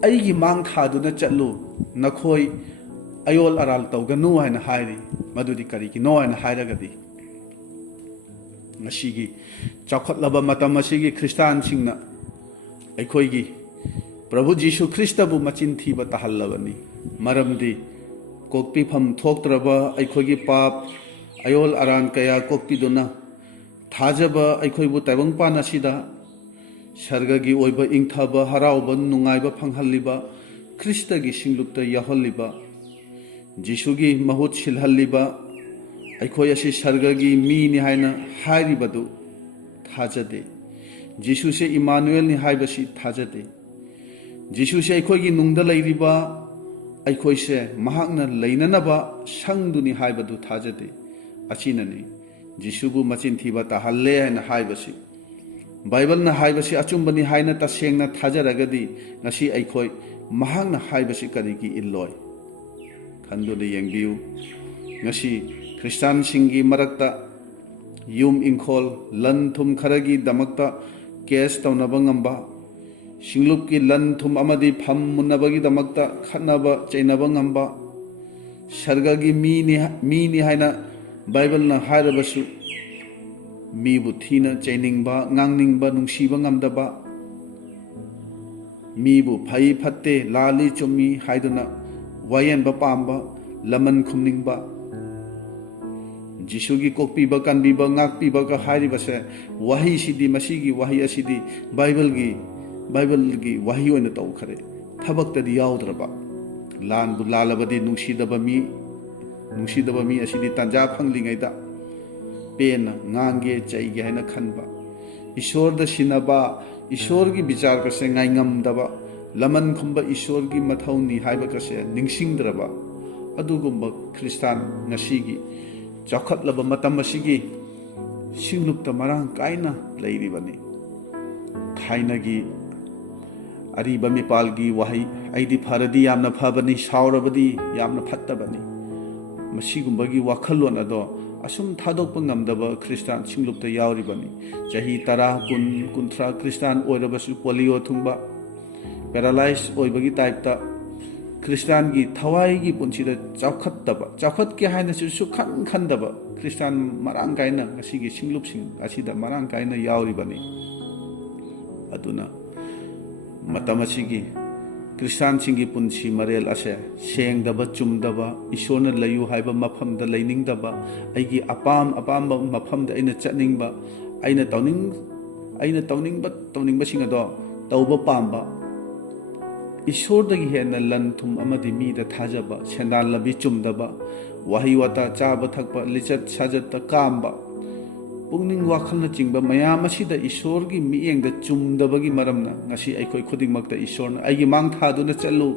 ꯑꯩꯒꯤ ꯃꯥꯡ ꯊꯥꯗꯨꯅ ꯆꯠꯂꯨ ꯅꯈꯣꯏ ꯑꯌꯣꯜ ꯑꯔꯥꯜ ꯇꯧꯒꯅꯨ ꯍꯥꯏꯅ ꯍꯥꯏꯔꯤ ꯃꯗꯨꯗꯤ ꯀꯔꯤꯒꯤꯅꯣ ꯍꯥꯏꯅ ꯍꯥꯏꯔꯒꯗꯤ ꯉꯁꯤꯒꯤ ꯆꯥꯎꯈꯠꯂꯕ ꯃꯇꯝ ꯑꯁꯤꯒꯤ ꯈ꯭ꯔꯤꯁꯇꯥꯟꯁꯤꯡꯅ ꯑꯩꯈꯣꯏꯒꯤ ꯄ꯭ꯔꯚꯨ ꯖꯤꯁꯨ ꯈ꯭ꯔꯤꯁꯇꯕꯨ ꯃꯆꯤꯟ ꯊꯤꯕ ꯇꯥꯍꯜꯂꯕꯅꯤ ꯃꯔꯝꯗꯤ ꯀꯣꯛꯄꯤꯐꯝ ꯊꯣꯛꯇ꯭ꯔꯕ ꯑꯩꯈꯣꯏꯒꯤ ꯄꯥꯞ ꯑꯌꯣꯜ ꯑꯔꯥꯟ ꯀꯌꯥ ꯀꯣꯛꯄꯤꯗꯨꯅ ꯊꯥꯖꯕ ꯑꯩꯈꯣꯏꯕꯨ ꯇꯥꯏꯕꯪꯄꯥꯟ ꯑꯁꯤꯗ ꯁꯔꯒꯒꯤ ꯑꯣꯏꯕ ꯏꯪꯊꯕ ꯍꯔꯥꯎꯕ ꯅꯨꯡꯉꯥꯏꯕ ꯐꯪꯍꯜꯂꯤꯕ ꯈ꯭ꯔꯤꯁꯇꯒꯤ ꯁꯤꯡꯂꯨꯞꯇ ꯌꯥꯎꯍꯜꯂꯤꯕ ꯖꯤꯁꯨꯒꯤ ꯃꯍꯨꯠ ꯁꯤꯜꯍꯜꯂꯤꯕ ꯑꯩꯈꯣꯏ ꯑꯁꯤ ꯁꯔꯒꯒꯤ ꯃꯤꯅꯤ ꯍꯥꯏꯅ ꯍꯥꯏꯔꯤꯕꯗꯨ ꯊꯥꯖꯗꯦ ꯖꯤꯁꯨꯁꯦ ꯏꯃꯥꯅꯨꯑꯦꯜꯅꯤ ꯍꯥꯏꯕꯁꯤ ꯊꯥꯖꯗꯦ ꯖꯤꯁꯨꯁꯦ ꯑꯩꯈꯣꯏꯒꯤ ꯅꯨꯡꯗ ꯂꯩꯔꯤꯕ ꯑꯩꯈꯣꯏꯁꯦ ꯃꯍꯥꯛꯅ ꯂꯩꯅꯅꯕ ꯁꯪꯗꯨꯅꯤ ꯍꯥꯏꯕꯗꯨ ꯊꯥꯖꯗꯦ ꯑꯁꯤꯅꯅꯤ ꯖꯤꯁꯨꯕꯨ ꯃꯆꯤꯟ ꯊꯤꯕ ꯇꯥꯍꯜꯂꯦ ꯍꯥꯏꯅ ꯍꯥꯏꯕꯁꯤ ꯕꯥꯏꯕꯜꯅ ꯍꯥꯏꯕꯁꯤ ꯑꯆꯨꯝꯕꯅꯤ ꯍꯥꯏꯅ ꯇꯁꯦꯡꯅ ꯊꯥꯖꯔꯒꯗꯤ ꯉꯁꯤ ꯑꯩꯈꯣই ꯃꯍꯥꯛꯅ ꯍꯥꯏꯕꯁꯤ ꯀꯔꯤꯒꯤ ꯏꯜꯂꯣꯏ ꯈꯟꯗꯨꯅ ꯌꯦꯡꯕꯤꯌꯨ ꯉꯁꯤ ꯈ꯭ꯔꯤꯁꯇꯥꯟꯁꯤꯡꯒꯤ ꯃꯔꯛꯇ ꯌꯨꯝ ꯏꯪꯈꯣꯜ ꯂꯟ ꯊꯨꯝ ꯈꯔꯒꯤꯗꯃꯛꯇ ꯀꯦꯁ ꯇꯧꯅꯕ ꯉꯝꯕ ꯁꯤꯡꯂꯨꯞꯀꯤ ꯂꯟ ꯊꯨꯝ ꯑꯃꯗꯤ ꯐꯝ ꯃꯨꯟꯅꯕꯒꯤꯗꯃꯛꯇ ꯈꯠꯅꯕ ꯆꯩꯅꯕ ꯉꯝꯕ ꯁꯔꯒꯒꯤ ꯃꯤꯅꯤ ꯍꯥꯏꯅ ꯕꯥꯏꯕꯜꯅ ꯍꯥꯏꯔꯕꯁꯨ ꯃꯤꯕꯨ ꯊꯤꯅ ꯆꯩꯅꯤꯡꯕ ꯉꯥꯡꯅꯤꯡꯕ ꯅꯨꯡꯁꯤꯕ ꯉꯝꯗꯕ ꯃꯤꯕꯨ ꯐꯩ ꯐꯠꯇꯦ ꯂꯥꯜꯂꯤ ꯆꯨꯝꯃꯤ ꯍꯥꯏꯗꯨꯅ ꯋꯥꯌꯦꯟꯕ ꯄꯥꯝꯕ ꯂꯃꯟ ꯈꯨꯝꯅꯤꯡꯕ जिसुगी कोकपीबा कानबीबा ngakpीबा का हारिबसे वही सिदी मसीगी वही असिदी बाइबलगी वही ओइना तौखरे थबक्तदी याउद्रबा लानबु लालबदी नुंसीदबा मी असिदी तंजा फंगलिङैदा पेन ngange चैगे हैना खनबा ईश्वर द सिनबा ईश्वर की विचार कसे ngaingam लमन खुंब ईश्वर की मथौनी हाइबा कसे निंगसिंगद्रबा अदुगुंबा ख्रिस्तान ngasiगी चौखटलब मतम असिगी सिंगलुप्त मरांग कायना लैरिबनी थाइनगी अरीबा मिपालगी वही आइदी फरदी यामना फबनी सावरबदी यामना फत्तबनी मसिगुंबगी वाखलोन अदो असुम थादोकप ngamdaba ख्रिस्तान सिंगलुप्त यावरिबनी चाही 10 10 कुंथ्रा ख्रिस्तान ओइरबसु पोलियो थुंबा पैरालाइज ओइबगी टाइपता ख्रिस्तान की थवाई की पुंसीद चौखट के हाइनसु सुखन खंदबा ख्रिस्तान मरांग कायना ngasiगी सिंगलुपसिंग असिदा मरांग कायना यावरिबनी अदुना मतम असिगी ख्रिस्तान सिंगी पुंसी मरेल असे सेंगदबा चुमदबा ईश्वरना लयु हाइबा मफमदा लैनिंगदबा आइगी अपाम मफमदा अइना चटनिंगबा अइना तौनिंगबा सिंगदो तौबा पामबा ईश्वरदगी हेना लन थुम अमदि मीदा थाजबा सेंदान लबी चुमदबा वही वाता चाबा थकबा लिचत साजत कामबा पुंगनिंग वाखलना चिंगबा मयाम असिदा ईश्वर की मियेंगदा चुमदबगी मरमना ngasi अइखोय खुदिंगमक्ता ईश्वरना आइगी मांग थादुना चल्लु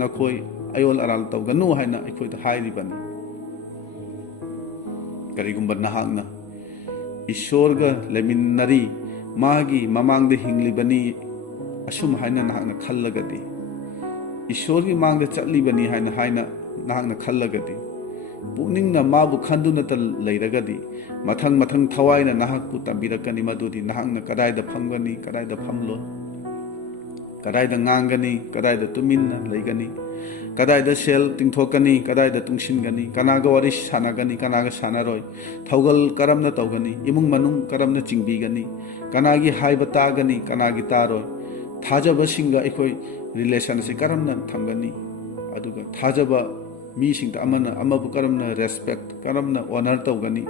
नखोय अयोल अराल तौगनु हाइना अइखोयदा हाइरिबनी करिगुंबा नहांगना ईश्वरगा लेमिनरी मागी ममांगदा हिंगलिबनी असुम हाइना नहांगना खल्लगदी ईश्वर की मांगदा चटलिबनी हाइना नहांगना खल्लगदी पुनिंगना माबु खंदुनता लैरगदी मथंग थवाइना नाहकपु तंबिरकनी मदुदी नाहकना कदाइदा फंगनी कदाइदा फमलो कदाइदा nganगनी कदाइदा तुमिन्ना लैगनी कदाइदा सेल तिंथोकनी कदाइदा तुंगसिनगनी कनागा वारि सानागनी कनागा सानारोय थौगल करमना तौगनी इमुंग मनुंग करमना चिंगबीगनी कनागी हाइबा तागनी कनागी तारोय थाजबा सिंगा अखोय रिलेशन से करमना थंगनी अदुगा थाजबा मीसिंग अमना अमबु करमना रेस्पेक्ट करमना ऑनर तौगनी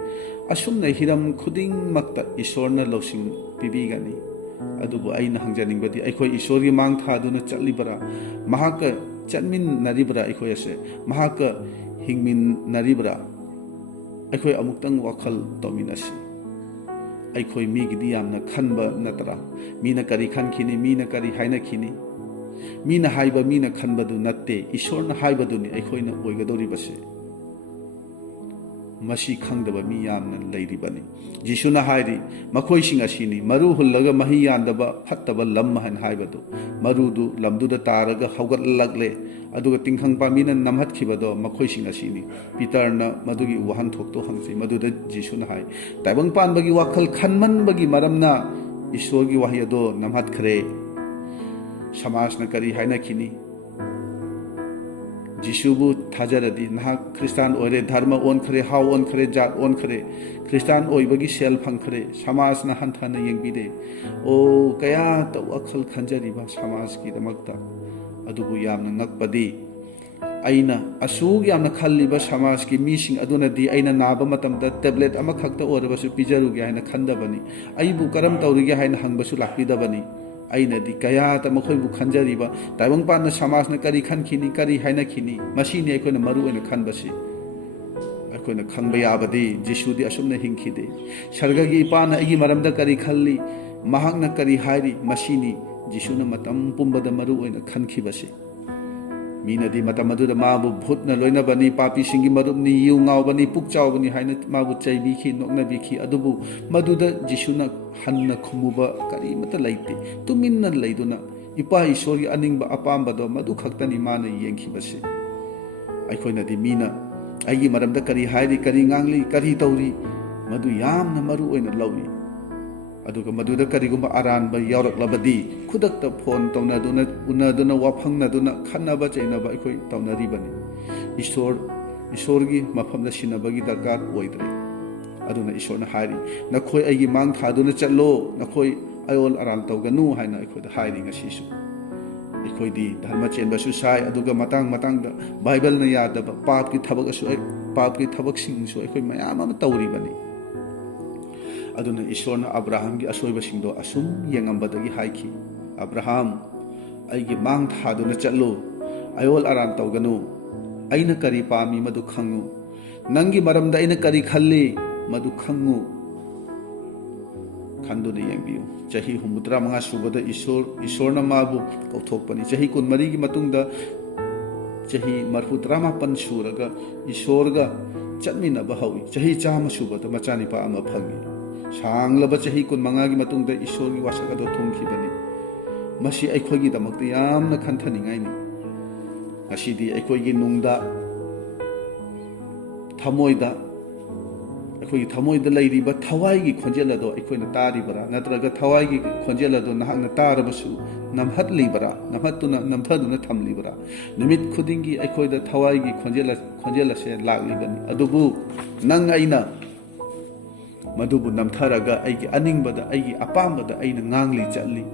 असुमना हिरम खुदिंग मक्ता ईश्वरना लौसिंग पिबीगनी अदुबु आइना हंगजनिंगबदी अखोय ईश्वरगी मांग थादुना चटलिबरा महाक चटमिन नरिबरा अखोय असे महाक हिंगमिन नरिबरा अखोय अमुक्तंग वखल तौमिनसी अखोय मीगिदी यामना खनबा नतरा मीना करी खनखिनी मीना करी हाइनखिनी मीना हाइबा मीना खनबदु नत्ते ईश्वरना हाइबदुनि अखोयना ओइगदोरिबसे मसी खंगदबा मी यामना लैरिबनी जिसुना हाइरि मखोयसिंग असिनी मरु हुल्लगा मही यानदबा फत्तबा लम हन हाइबदु मरुदु लमदुदा तारगा हौगतलगले अदुगा तिंखंग पामीना नमहतखिबदो मखोयसिंग असिनी पीटरना मदुगी वहन थोक्तो हंगसे मदुदा जिसुना हाइ ताइबंग पानबगी वाखल खनमनबगी मरमना ईश्वरगी वाहियदो नमहतखरे समाजना करी हाइनखिनी जिसुबु थाजरदी नाहक ख्रिस्तान ओरे धर्म ओनखरे हाव ओनखरे जात ओनखरे ख्रिस्तान ओइबगी सेल फंखरे समाजना हंथाना यंगबिदे ओ कया तो अखल खंजरिबा समाज की दमकता अदुबु यामना ngakpadi aina asug yamna khalliba समाज की मीसिंग अदुनदी aina नाबा मतमदा टैबलेट अमा खक्ता ओरबसु पिजरुगे हाइना खंदबनी आइबु करम तौरिगे हाइना हंगबसु लाखिदबनी आइनदी कया त मखोइबु खंजरिबा ताइबंग पान समाजना करी खनखिनी करी हाइनखिनी मसीनी अखोइना मरु ओइना खनबसी अखोइना खंगबा याबदी जिसुदी असुमना हिंखिदे सर्गगी इपाना अगी मरमदा करी खल्ली महाकना करी हाइरी मसीनी जिसुना मतम पुंबदा मरु ओइना खनखिबसी मीनदी मतम अदुदा माबु भूतना लोइनबनी पापी सिंगी मरुबनी यु ngaubani पुक चावबनी हाइना माबु चैबिखि नोकनाबिखि अदुबु मदुदा जिसुना हन्ना खुमुबा करीमता लैते तुमिन्ना लैदुना इपा ईश्वरगी अनिंगबा अपामबदो मदु खक्तनी माना येंखिबसे अखोइनादी मीना आइगी मरमदा करी हाइरी करी nganगली करी तौरी मदु यामना मरु ओइना लौई अदुगा मदुदा करिगुंबा अरानबा यावरक्लबदी खुदक्ता फोन तौनादुना उनादुना वाफंगनादुना खन्नबा चैनबा अखोइ तौनारिबनी ईश्वरगी मफमदा सिनबगी दरकार ओइद्रे अदुना ईश्वरना हाइरी नखोइ आइगी मांग थादुना चलो नखोइ अयोल अराल तौगनु हाइना अखोइदा हाइरी ngasisu ꯑꯩꯈꯣꯏꯗꯤ ꯙꯔꯃ ꯆꯦꯟꯕꯁꯨ ꯁꯥꯏ ꯑꯗꯨꯒ ꯃꯇꯥꯡ ꯃꯇꯥꯡꯗ ꯕꯥꯏꯕꯜꯅ ꯌꯥꯗꯕ ꯄꯥꯞꯀꯤ ꯊꯕꯛꯁꯤꯡꯁꯨ ꯑꯩꯈꯣꯏ ꯃꯌꯥꯝ ꯑꯃ ꯇꯧꯔꯤꯕꯅꯤ ꯑꯗꯨꯅ ꯏꯁꯣꯔꯅ ꯑꯕ꯭ꯔꯥꯍꯝꯒꯤ ꯑꯁꯣꯏꯕꯁꯤꯡꯗꯣ ꯑꯁꯨꯝ ꯌꯦꯡꯉꯝꯕꯗꯒꯤ ꯍꯥꯏꯈꯤ ꯑꯕ꯭ꯔꯥꯍꯝ ꯑꯩꯒꯤ ꯃꯥꯡ ꯊꯥꯗꯨꯅ ꯆꯠꯂꯨ ꯑꯌꯣꯜ ꯑꯔꯥꯟ ꯇꯧꯒꯅꯨ ꯑꯩꯅ ꯀꯔꯤ ꯄꯥꯝꯃꯤ ꯃꯗꯨ ꯈꯪꯉꯨ ꯅꯪꯒꯤ ꯃꯔꯝꯗ ꯑꯩꯅ ꯀꯔꯤ ꯈꯜꯂꯤ ꯃꯗꯨ ꯈꯪꯉꯨ ꯈꯟꯗꯨꯅ ꯌꯦꯡꯕꯤꯌꯨ ꯆꯍꯤ 85 ꯁꯨꯕꯗ ꯏꯁꯣꯔꯅ ꯃꯥꯕꯨ ꯀꯧꯊꯣꯛꯄꯅꯤ ꯆꯍꯤ 24ꯒꯤ ꯃꯇꯨꯡꯗ ꯆꯍꯤ 37 ꯁꯨꯔꯒ ꯏꯁꯣꯔꯒ ꯆꯠꯃꯤꯟꯅꯕ ꯍꯧꯏ ꯆꯍꯤ 100 ꯁꯨꯕꯗ ꯃꯆꯥꯅꯤꯄꯥ ꯑꯃ ꯐꯪꯏ ꯁꯥꯡꯂꯕ ꯆꯍꯤ 15ꯒꯤ ꯃꯇꯨꯡꯗ ꯏꯁꯣꯔꯒꯤ ꯋꯥꯁꯛ ꯑꯗꯨ ꯊꯨꯡꯈꯤꯕꯅꯤ ꯃꯁꯤ ꯑꯩꯈꯣꯏꯒꯤꯗꯃꯛꯇ ꯌꯥꯝꯅ ꯈꯟꯊꯅꯤꯡꯉꯥꯏꯅꯤ ꯉꯁꯤꯗꯤ ꯑꯩꯈꯣꯏꯒꯤ ꯅꯨꯡꯗ ꯑꯩꯈꯣꯏꯒꯤ ꯊꯃꯣꯏꯗ ꯂꯩꯔꯤꯕ ꯊꯋꯥꯏꯒꯤ ꯈꯣꯟꯖꯦꯜ ꯑꯗꯣ ꯑꯩꯈꯣꯏꯅ ꯇꯥꯔꯤꯕꯔꯥ ꯅꯠꯇ꯭ꯔꯒ ꯊꯋꯥꯏꯒꯤ ꯈꯣꯟꯖꯦꯜ ꯑꯗꯣ ꯅꯍꯥꯛꯅ ꯇꯥꯔꯕꯁꯨ ꯅꯝꯊꯗꯨꯅ ꯊꯝꯂꯤꯕꯔꯥ ꯅꯨꯃꯤꯠ ꯈꯨꯗꯤꯡꯒꯤ ꯑꯩꯈꯣꯏꯗ ꯊꯋꯥꯏꯒꯤ ꯈꯣꯟꯖꯦꯜ ꯑꯁꯦ ꯂꯥꯛꯂꯤꯕꯅꯤ ꯑꯗꯨꯕꯨ ꯅꯪ ꯑꯩꯅ ꯃꯗꯨꯕꯨ ꯅꯝꯊꯔꯒ ꯑꯩꯒꯤ ꯑꯅꯤꯡꯕꯗ ꯑꯩꯒꯤ ꯑꯄꯥꯝꯕꯗ ꯑꯩꯅ ꯉꯥꯡꯂꯤ ꯆꯠꯂꯤ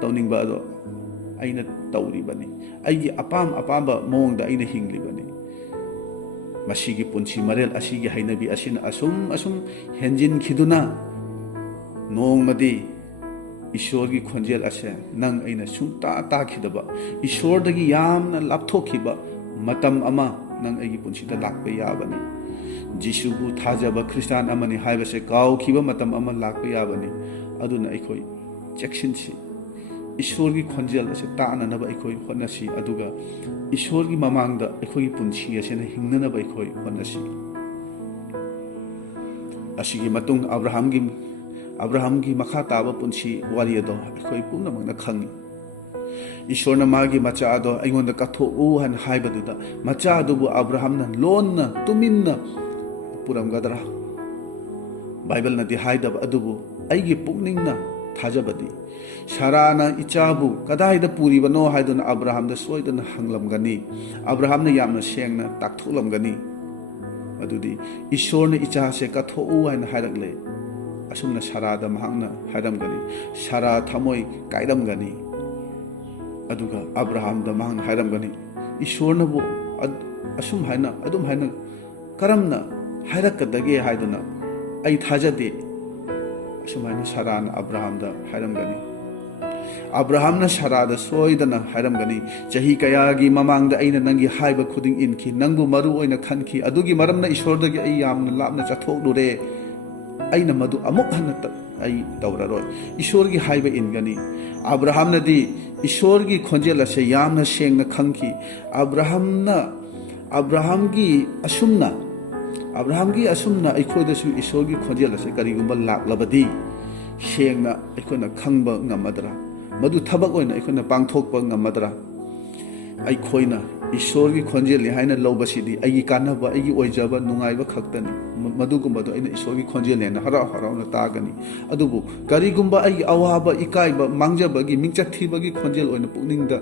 ꯇꯧꯅꯤꯡꯕ ꯑꯗꯣ ꯑꯩꯅ ꯇꯧꯔꯤꯕꯅꯤ ꯑꯩꯒꯤ ꯑꯄꯥꯝꯕ ꯃꯑꯣꯡꯗ ꯑꯩꯅ ꯍꯤꯡꯂꯤꯕꯅꯤ ꯃꯁꯤꯒꯤ ꯄꯨꯟꯁꯤ ꯃꯔꯦꯜ ꯑꯁꯤꯒꯤ ꯍꯩꯅꯕꯤ ꯑꯁꯤꯅ ꯑꯁꯨꯝ ꯍꯦꯟꯖꯤꯟꯈꯤꯗꯨꯅ ꯅꯣꯡꯃꯗꯤ ꯏꯁꯣꯔꯒꯤ ꯈꯣꯟꯖꯦꯜ ꯑꯁꯦ ꯅꯪ ꯑꯩꯅ ꯁꯨꯡꯇꯥ ꯇꯥꯈꯤꯗꯕ ꯏꯁꯣꯔꯗꯒꯤ ꯌꯥꯝꯅ ꯂꯥꯞꯊꯣꯛꯈꯤꯕ ꯃꯇꯝ ꯑꯃ ꯅꯪ ꯑꯩꯒꯤ ꯄꯨꯟꯁꯤꯗ ꯂꯥꯛꯄ ꯌꯥꯕꯅꯤ ꯖꯤꯁꯨꯕꯨ ꯊꯥꯖꯕ ꯈ꯭ꯔꯤꯁꯇꯥꯟ ꯑꯃꯅꯤ ꯍꯥꯏꯕꯁꯦ ꯀꯥꯎꯈꯤꯕ ꯃꯇꯝ ꯑꯃ ꯂꯥꯛꯄ ꯌꯥꯕꯅꯤ ꯑꯗꯨꯅ ꯑꯩꯈꯣꯏ ꯆꯦꯛꯁꯤꯟꯁꯤ ꯏꯁꯣꯔꯒꯤ ꯈꯣꯟꯖꯦꯜ ꯑꯁꯦ ꯇꯥꯅꯅꯕ ꯑꯩꯈꯣꯏ ꯍꯣꯠꯅꯁꯤ ꯑꯗꯨꯒ ꯏꯁꯣꯔꯒꯤ ꯃꯃꯥꯡꯗ ꯑꯩꯈꯣꯏꯒꯤ ꯄꯨꯟꯁꯤ ꯑꯁꯤꯅ ꯍꯤꯡꯅꯅꯕ ꯑꯩꯈꯣই ꯍꯣꯠꯅꯁꯤ ꯑꯁꯤꯒꯤ ꯃꯇꯨꯡ ꯑꯕ꯭ꯔꯥꯍꯝꯒꯤ ꯃꯈꯥ ꯇꯥꯕ ꯄꯨꯟꯁꯤ ꯋꯥꯔꯤ ꯑꯗꯣ ꯑꯩꯈꯣꯏ ꯄꯨꯝꯅꯃꯛꯅ ꯈꯪꯏ ꯏꯁꯣꯔꯅ ꯃꯥꯒꯤ ꯃꯆꯥ ꯑꯗꯣ ꯑꯩꯉꯣꯟꯗ ꯀꯠꯊꯣꯛꯎ ꯍꯥꯏꯅ ꯍꯥꯏꯕꯗꯨꯗ ꯃꯆꯥ ꯑꯗꯨꯕꯨ ꯑꯕ꯭ꯔꯥꯍꯝꯅ ꯂꯣꯟꯅ ꯇꯨꯃꯤꯟꯅ ꯄꯨꯔꯝꯒꯗ꯭ꯔꯥ ꯕꯥꯏꯕꯜꯅꯗꯤ ꯍꯥꯏꯗꯕ ꯑꯗꯨꯕꯨ ꯑꯩꯒꯤ ꯄꯨꯛꯅꯤꯡꯅ ꯊꯥꯖꯕꯗꯤ ꯁꯥꯔꯥꯅ ꯏꯆꯥꯕꯨ ꯀꯗꯥꯏꯗ ꯄꯨꯔꯤꯕꯅꯣ ꯍꯥꯏꯗꯨꯅ ꯑꯕ꯭ꯔꯥꯍꯝꯗ ꯁꯣꯏꯗꯅ ꯍꯪꯂꯝꯒꯅꯤ ꯑꯕ꯭ꯔꯥꯍꯝꯅ ꯌꯥꯝꯅ ꯁꯦꯡꯅ ꯇꯥꯛꯊꯣꯛꯂꯝꯒꯅꯤ ꯑꯗꯨꯗꯤ ꯏꯁꯣꯔꯅ ꯏꯆꯥꯁꯦ ꯀꯠꯊꯣꯛꯎ ꯍꯥꯏꯅ ꯍꯥꯏꯔꯛꯂꯦ ꯑꯁꯨꯝꯅ ꯁꯥꯔꯥꯗ ꯃꯍꯥꯛꯅ ꯍꯥꯏꯔꯝꯒꯅꯤ ꯁꯥꯔꯥ ꯊꯃꯣꯏ ꯀꯥꯏꯔꯝꯒꯅꯤ ꯑꯗꯨꯒ ꯑꯕ꯭ꯔꯥꯍꯝꯗ ꯃꯍꯥꯛꯅ ꯍꯥꯏꯔꯝꯒꯅꯤ ꯏꯁꯣꯔꯅꯕꯨ ꯑꯗꯨꯝ ꯍꯥꯏꯅ ꯀꯔꯝꯅ ꯍꯥꯏꯔꯛꯀꯗꯒꯦ ꯍꯥꯏꯗꯨꯅ ꯑꯩ ꯊꯥꯖꯗꯦ ꯑꯁꯨꯃꯥꯏꯅ ꯁꯥꯔꯥꯅ ꯑꯕ꯭ꯔꯥꯍꯝꯗ ꯍꯥꯏꯔꯝꯒꯅꯤ ꯑꯕ꯭ꯔꯥꯍꯝꯅ ꯁꯥꯔꯥꯗ ꯁꯣꯏꯗꯅ ꯍꯥꯏꯔꯝꯒꯅꯤ ꯆꯍꯤ ꯀꯌꯥꯒꯤ ꯃꯃꯥꯡꯗ ꯑꯩꯅ ꯅꯪꯒꯤ ꯍꯥꯏꯕ ꯈꯨꯗꯤꯡ ꯏꯟꯈꯤ ꯅꯪꯕꯨ ꯃꯔꯨ ꯑꯣꯏꯅ ꯈꯟꯈꯤ ꯑꯗꯨꯒꯤ ꯃꯔꯝꯅ ꯏꯁꯣꯔꯗꯒꯤ ꯑꯩ ꯌꯥꯝꯅ ꯂꯥꯞꯅ ꯆꯠꯊꯣꯛꯂꯨꯔꯦ ꯑꯩꯅ ꯃꯗꯨ ꯑꯃꯨꯛ ꯍꯟꯅ ꯑꯩ ꯇꯧꯔꯔꯣꯏ ꯏꯁꯣꯔꯒꯤ ꯍꯥꯏꯕ ꯏꯟꯒꯅꯤ ꯑꯕ꯭ꯔꯥꯍꯝꯅꯗꯤ ꯏꯁꯣꯔꯒꯤ ꯈꯣꯟꯖꯦꯜ ꯑꯁꯦ ꯌꯥꯝꯅ ꯁꯦꯡꯅ ꯈꯪꯈꯤ ꯑꯕ꯭ꯔꯥꯍꯝꯒꯤ ꯑꯁꯨꯝꯅ ꯑꯩꯈꯣꯏꯗꯁꯨ ꯏꯁꯣꯔꯒꯤ ꯈꯣꯟꯖꯦꯜ ꯑꯁꯦ ꯀꯔꯤꯒꯨꯝꯕ ꯂꯥꯛꯂꯕꯗꯤ ꯁꯦꯡꯅ ꯑꯩꯈꯣꯏꯅ ꯈꯪꯕ ꯉꯝꯃꯗ꯭ꯔꯥ ꯃꯗꯨ ꯊꯕꯛ ꯑꯣꯏꯅ ꯑꯩꯈꯣꯏꯅ ꯄꯥꯡꯊꯣꯛꯄ ꯉꯝꯃꯗ꯭ꯔꯥ ꯑꯩꯈꯣꯏꯅ ꯏꯁꯣꯔꯒꯤ ꯈꯣꯟꯖꯦꯜꯅꯤ ꯍꯥꯏꯅ ꯂꯧꯕꯁꯤꯗꯤ ꯑꯩꯒꯤ ꯀꯥꯟꯅꯕ ꯑꯩꯒꯤ ꯑꯣꯏꯖꯕ ꯅꯨꯡꯉꯥꯏꯕ ꯈꯛꯇꯅꯤ ꯃꯗꯨꯒꯨꯝꯕꯗꯣ ꯑꯩꯅ ꯏꯁꯣꯔꯒꯤ ꯈꯣꯟꯖꯦꯜꯅꯦꯅ ꯍꯔꯥꯎꯅ ꯇꯥꯒꯅꯤ ꯑꯗꯨꯕꯨ ꯀꯔꯤꯒꯨꯝꯕ ꯑꯩꯒꯤ ꯑꯋꯥꯕ ꯏꯀꯥꯏꯕ ꯃꯥꯡꯖꯕꯒꯤ ꯃꯤꯡꯆꯠ ꯊꯤꯕꯒꯤ ꯈꯣꯟꯖꯦꯜ ꯑꯣꯏꯅ ꯄꯨꯛꯅꯤꯡꯗ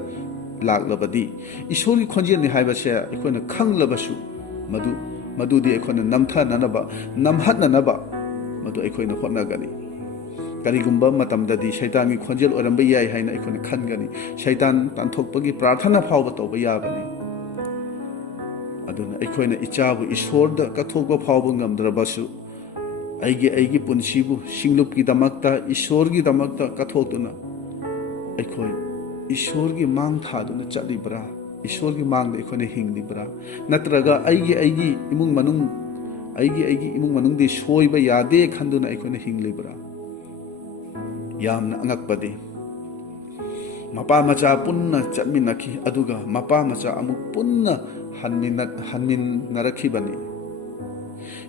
ꯂꯥꯛꯂꯕꯗꯤ ꯏꯁꯣꯔꯒꯤ ꯈꯣꯟꯖꯦꯜꯅꯤ ꯍꯥꯏꯕꯁꯦ ꯑꯩꯈꯣꯏꯅ ꯈꯪꯂꯕꯁꯨ ꯃꯗꯨꯗꯤ ꯑꯩꯈꯣꯏꯅ ꯅꯝꯍꯠꯅꯅꯕ ꯃꯗꯨ ꯑꯩꯈꯣꯏꯅ ꯍꯣꯠꯅꯒꯅꯤ ꯀꯔꯤꯒꯨꯝꯕ ꯃꯇꯝꯗꯗꯤ ꯁꯩꯇꯥꯟꯒꯤ ꯈꯣꯟꯖꯦꯜ ꯑꯣꯏꯔꯝꯕ ꯌꯥꯏ ꯍꯥꯏꯅ ꯑꯩꯈꯣꯏꯅ ꯈꯟꯒꯅꯤ ꯁꯩꯇꯥꯟ ꯇꯥꯟꯊꯣꯛꯄꯒꯤ ꯄ꯭ꯔꯥꯔꯊꯅ ꯐꯥꯎꯕ ꯇꯧꯕ ꯌꯥꯕꯅꯤ ꯑꯗꯨꯅ ꯑꯩꯈꯣꯏꯅ ꯏꯆꯥꯕꯨ ꯏꯁꯣꯔꯗ ꯀꯠꯊꯣꯛꯄ ꯐꯥꯎꯕ ꯉꯝꯗ꯭ꯔꯕꯁꯨ ꯑꯩꯒꯤ ꯄꯨꯟꯁꯤꯕꯨ ꯁꯤꯡꯂꯨꯞꯀꯤꯗꯃꯛꯇ ꯏꯁꯣꯔꯒꯤꯗꯃꯛꯇ ꯀꯠꯊꯣꯛꯇꯨꯅ ꯑꯩꯈꯣꯏ ꯏꯁꯣꯔꯒꯤ ꯃꯥꯡ ꯊꯥꯗꯨꯅ ꯆꯠꯂꯤꯕ꯭ꯔꯥ ꯏꯁꯣꯔꯒꯤ ꯃꯥꯡꯗ ꯑꯩꯈꯣꯏꯅ ꯍꯤꯡꯂꯤꯕ꯭ꯔꯥ ꯅꯠꯇ꯭ꯔꯒ ꯑꯩꯒꯤ ꯏꯃꯨꯡ ꯃꯅꯨꯡꯗꯤ ꯁꯣꯏꯕ ꯌꯥꯗꯦ ꯈꯟꯗꯨꯅ ꯑꯩꯈꯣꯏꯅ ꯍꯤꯡꯂꯤꯕ꯭ꯔꯥ ꯌꯥꯝꯅ ꯑꯉꯛꯄꯗꯤ ꯃꯄꯥ ꯃꯆꯥ ꯄꯨꯟꯅ ꯆꯠꯃꯤꯟꯅꯈꯤ ꯑꯗꯨꯒ ꯃꯄꯥ ꯃꯆꯥ ꯑꯃꯨꯛ ꯄꯨꯟꯅ ꯍꯟꯃꯤꯟꯅꯔꯛꯈꯤꯕꯅꯤ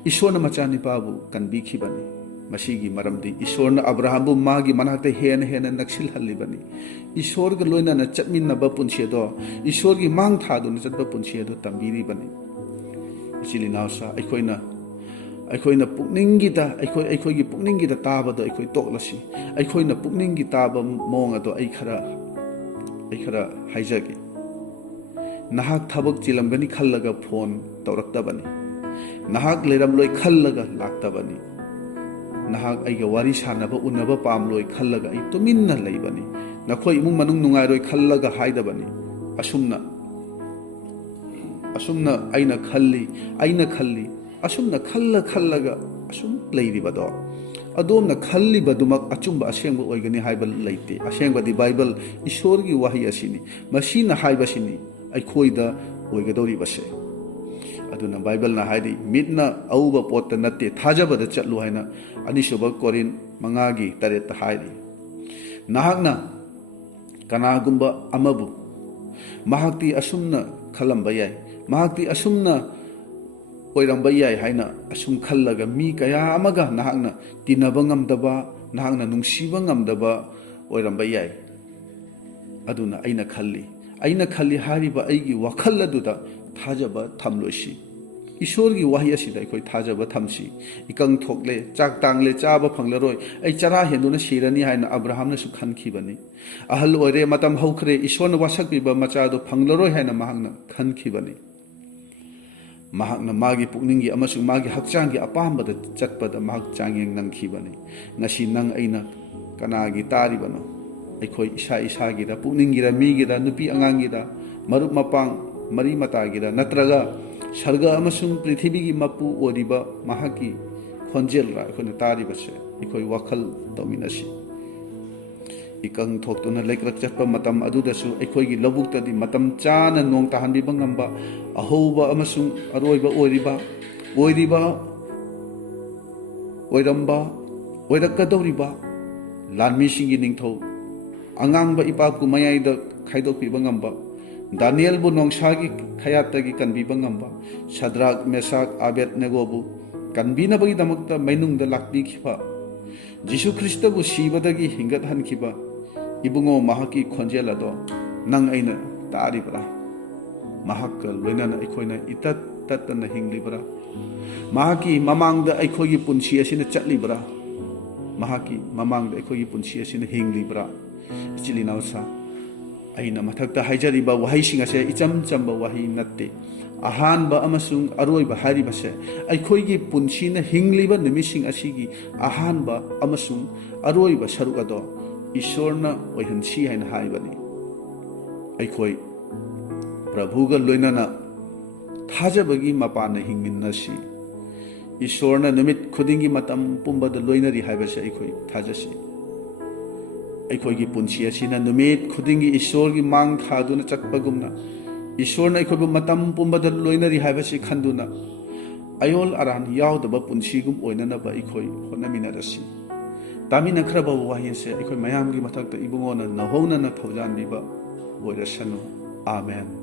ꯏꯁꯣꯔꯅ ꯃꯆꯥꯅꯤꯄꯥꯕꯨ ꯀꯟꯕꯤꯈꯤꯕꯅꯤ ꯃꯁꯤꯒꯤ ꯃꯔꯝꯗꯤ ꯏꯁꯣꯔꯅ ꯑꯕ꯭ꯔꯥꯍꯝꯕꯨ ꯃꯥꯒꯤ ꯃꯅꯥꯛꯇ ꯍꯦꯟꯅ ꯅꯛꯁꯤꯜꯍꯜꯂꯤꯕꯅꯤ ꯏꯁꯣꯔꯒ ꯂꯣꯏꯅꯅ ꯆꯠꯃꯤꯟꯅꯕ ꯄꯨꯟꯁꯤ ꯑꯗꯣ ꯏꯁꯣꯔꯒꯤ ꯃꯥꯡ ꯊꯥꯗꯨꯅ ꯆꯠꯄ ꯄꯨꯟꯁꯤ ꯑꯗꯣ ꯇꯝꯕꯤꯔꯤꯕꯅꯤ ꯏꯆꯤꯜ ꯏꯅꯥꯎꯁꯥ ꯑꯩꯈꯣꯏꯅ ꯑꯩꯈꯣꯏꯒꯤ ꯄꯨꯛꯅꯤꯡꯒꯤꯗ ꯇꯥꯕꯗꯣ ꯑꯩꯈꯣꯏ ꯇꯣꯛꯂꯁꯤ ꯑꯩꯈꯣꯏꯅ ꯄꯨꯛꯅꯤꯡꯒꯤ ꯇꯥꯕ ꯃꯑꯣꯡ ꯑꯗꯣ ꯑꯩ ꯈꯔ ꯍꯥꯏꯖꯒꯦ ꯅꯍꯥꯛ ꯊꯕꯛ ꯆꯤꯜꯂꯝꯒꯅꯤ ꯈꯜꯂꯒ ꯐꯣꯟ ꯇꯧꯔꯛꯇꯕꯅꯤ ꯅꯍꯥꯛ ꯂꯩꯔꯝꯂꯣꯏ ꯈꯜꯂꯒ ꯂꯥꯛꯇꯕꯅꯤ ꯅꯍꯥꯛ ꯑꯩꯒ ꯋꯥꯔꯤ ꯁꯥꯟꯅꯕ ꯎꯅꯕ ꯄꯥꯝꯂꯣꯏ ꯈꯜꯂꯒ ꯑꯩ ꯇꯨꯃꯤꯟꯅ ꯂꯩꯕꯅꯤ nakhoi imung manung nungairoi khallaga haidabani asumna aina khalli asumna khallaga asum leiribado adomna khallibadumak achumba asengba oigani haiba leite asengbadi bible ishorgi wahi asini masina haibasini aikhoida oigadori base aduna bible na haidi mitna auba potta natte thajabada chatlu haina anisuba korin mangagi tareta haidi nahakna kanagumba amabu mahakti asumna khalamba yai mahakti asumna oiramba yai haina asum khallaga mi kaya amaga nahakna tinaba ngamdaba nahakna nungsiba ngamdaba oiramba yai aduna aina khalli hariba aigi wakhal aduda thajaba thamloisi ishorgi wahi asida ikoi thajaba thamsi ikang thokle chak tangle chaba phanglaroi ai chara henduna sirani haina abraham na su khankibani ahal oire matam haukhre ishorna wasak biba macha do phanglaroi haina mahakna khankibani mahakna magi pukningi amasung magi hakchangi apambada chatpada mahak changyeng nangkhibani ngasi nang aina kanagi taribano aikoi isa gira pukningira migira nupi angangira marup mapang mari matagira natraga sarga amasung prithibigi mapu oriba mahaki khonjel ra khona taribase ikoi wakhal tominasi ikang thoktuna lekrak chatpa matam adudasu aikhoigi labuktadi matam chana nong tahanbiba ngamba ahoba amasung aroiba oiramba oirakadoriba lanmi singi ningthau angangba ipapku mayaida khaidokpiba ngamba Daniel bu nongsagi khayatagi kanbiba ngamba Shadrach Meshach Abednego bu kanbinabagi damakta mainungda lakbikhiba Jisu Krista bu sibadagi hingat hankiba ibungo mahaki khonjelado nang aina taribra mahakka loinana aikoina itat tatana hinglibra mahaki mamangda aikogi punsi asina chatlibra mahaki mamangda aikogi punsi asina hinglibra ichilinausa aina mathakta haijariba wahai ase icham chamba wahi natte ahanba amasung aroiba haribase aikhoigi punsina hingliba nimising asigi ahanba amasung aroiba saruk ado ishorna oihansi haina haibani aikhoi prabhuga loinana thajabagi mapana hingminnasi ishorna nimit khudingi matam pumbada loinari haibase aikhoi thajasi aikhoigi punsi asina numit khudingi ishorgi mang thaduna chakpagumna ishorna aikhoibu matam pumbada loinari haibasi khanduna ayol aran yaudaba punsigum oinanaba aikhoi honaminarasi tamina khraba wahise aikhoi mayamgi mathakta ibungona nahonana thawjanbiba oirasanu amen